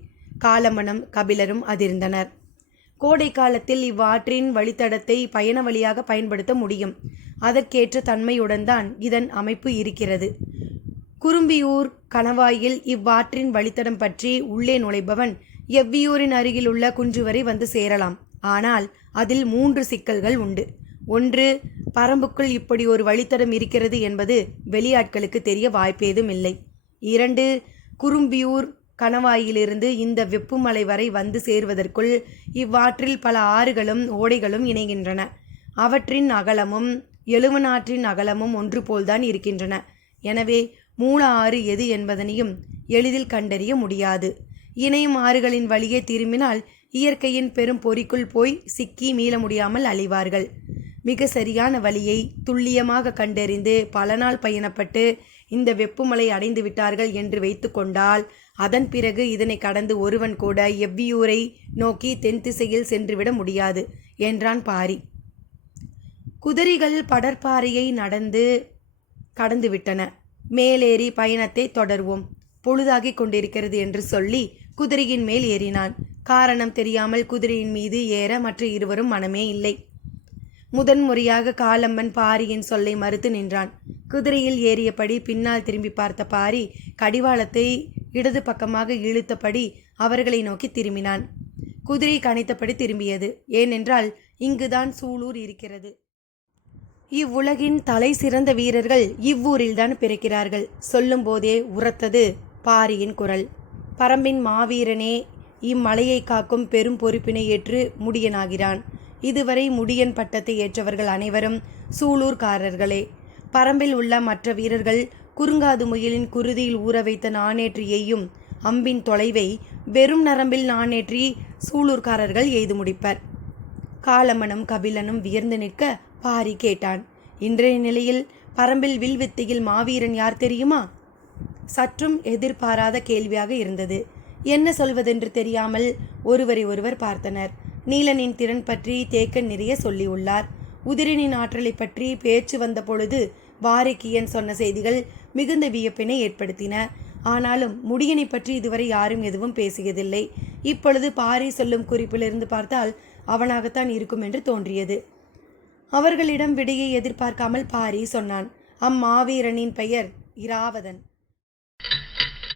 காலமனும் கபிலரும் அதிர்ந்தனர். கோடை காலத்தில் இவ்வாற்றின் வழித்தடத்தை பயண வழியாக பயன்படுத்த முடியும். அதற்கேற்ற தன்மையுடன் தான் இதன் அமைப்பு இருக்கிறது. குறும்பியூர் கணவாயில் இவ்வாற்றின் வழித்தடம் பற்றி உள்ளே நுழைபவன் எவ்வியூரின் அருகில் உள்ள குன்று வரை வந்து சேரலாம். ஆனால் அதில் 3 சிக்கல்கள் உண்டு. 1, பரம்புக்குள் இப்படி ஒரு வழித்தடம் இருக்கிறது என்பது வெளியாட்களுக்கு தெரிய வாய்ப்பேதும் இல்லை. 2, குறும்பியூர் கணவாயிலிருந்து இந்த வெப்புமலை வரை வந்து சேர்வதற்குள் இவ்வாற்றில் பல ஆறுகளும் ஓடைகளும் இணைகின்றன. அவற்றின் அகலமும் எழுவனாற்றின் அகலமும் ஒன்று போல்தான் இருக்கின்றன. எனவே மூல ஆறு எது என்பதனையும் எளிதில் கண்டறிய முடியாது. இணையும் ஆறுகளின் வழியே திரும்பினால் இயற்கையின் பெரும் பொறிக்குள் போய் சிக்கி மீள முடியாமல் அழிவார்கள். மிக சரியான வழியை துல்லியமாக கண்டறிந்து பல நாள் பயணப்பட்டு இந்த வெப்புமலை அடைந்து விட்டார்கள் என்று வைத்து கொண்டால் அதன் பிறகு இதனை கடந்து ஒருவன் கூட எவ்வியூரை நோக்கி தென் திசையில் சென்றுவிட முடியாது என்றான் பாரி. குதிரைகள் படற்பாறையை கடந்து விட்டன. மேலேறி பயணத்தை தொடர்வோம், பொழுதாகி கொண்டிருக்கிறது என்று சொல்லி குதிரையின் மேல் ஏறினான். காரணம் தெரியாமல் குதிரையின் மீது ஏற மற்ற இருவரும் மனமே இல்லை. முதன்முறையாக காலம்மன் பாரியின் சொல்லை மறுத்து நின்றான். குதிரையில் ஏறியபடி பின்னால் திரும்பி பார்த்த பாரி கடிவாளத்தை இடது பக்கமாக இழுத்தபடி அவர்களை நோக்கி திரும்பினான். குதிரை கனைத்தபடி திரும்பியது. ஏனென்றால் இங்குதான் சூலூர் இருக்கிறது. இவ்வுலகின் தலை சிறந்த வீரர்கள் இவ்வூரில்தான் பிறக்கிறார்கள். சொல்லும் போதே உரத்தது பாரியின் குரல். பரம்பின் மாவீரனே இம்மலையை காக்கும் பெரும் பொறுப்பினை ஏற்று முடியனாகிறான். இதுவரை முடியன் பட்டத்தை ஏற்றவர்கள் அனைவரும் சூலூர்காரர்களே. பரம்பில் உள்ள மற்ற வீரர்கள் குறுங்காது முயலின் குருதியில் ஊற வைத்த நாணேற்றி எய்யும் அம்பின் தொலைவை வெறும் நரம்பில் நாணேற்றி சூலூர்காரர்கள் எய்து முடிப்பர். காலமனும் கபிலனும் வியர்ந்து நிற்க பாரி கேட்டான், இன்றைய நிலையில் பரம்பில் வில்வித்தையில் மாவீரன் யார் தெரியுமா? சற்றும் எதிர்பாராத கேள்வியாக இருந்தது. என்ன சொல்வதென்று தெரியாமல் ஒருவரை ஒருவர் பார்த்தனர். நீலனின் திறன் பற்றி தேக்கன் நிறைய சொல்லியுள்ளார். உதிரனின் ஆற்றலை பற்றி பேச்சு வந்த பொழுது வாரிக்கியன் சொன்ன செய்திகள் மிகுந்த வியப்பினை ஏற்படுத்தின. ஆனாலும் முடியனை பற்றி இதுவரை யாரும் எதுவும் பேசியதில்லை. இப்பொழுது பாரி சொல்லும் குறிப்பிலிருந்து பார்த்தால் அவனாகத்தான் இருக்கும் என்று தோன்றியது. அவர்களிடம் விடையை எதிர்பார்க்காமல் பாரி சொன்னான். அம்மாவீரனின் பெயர் இராவதன்.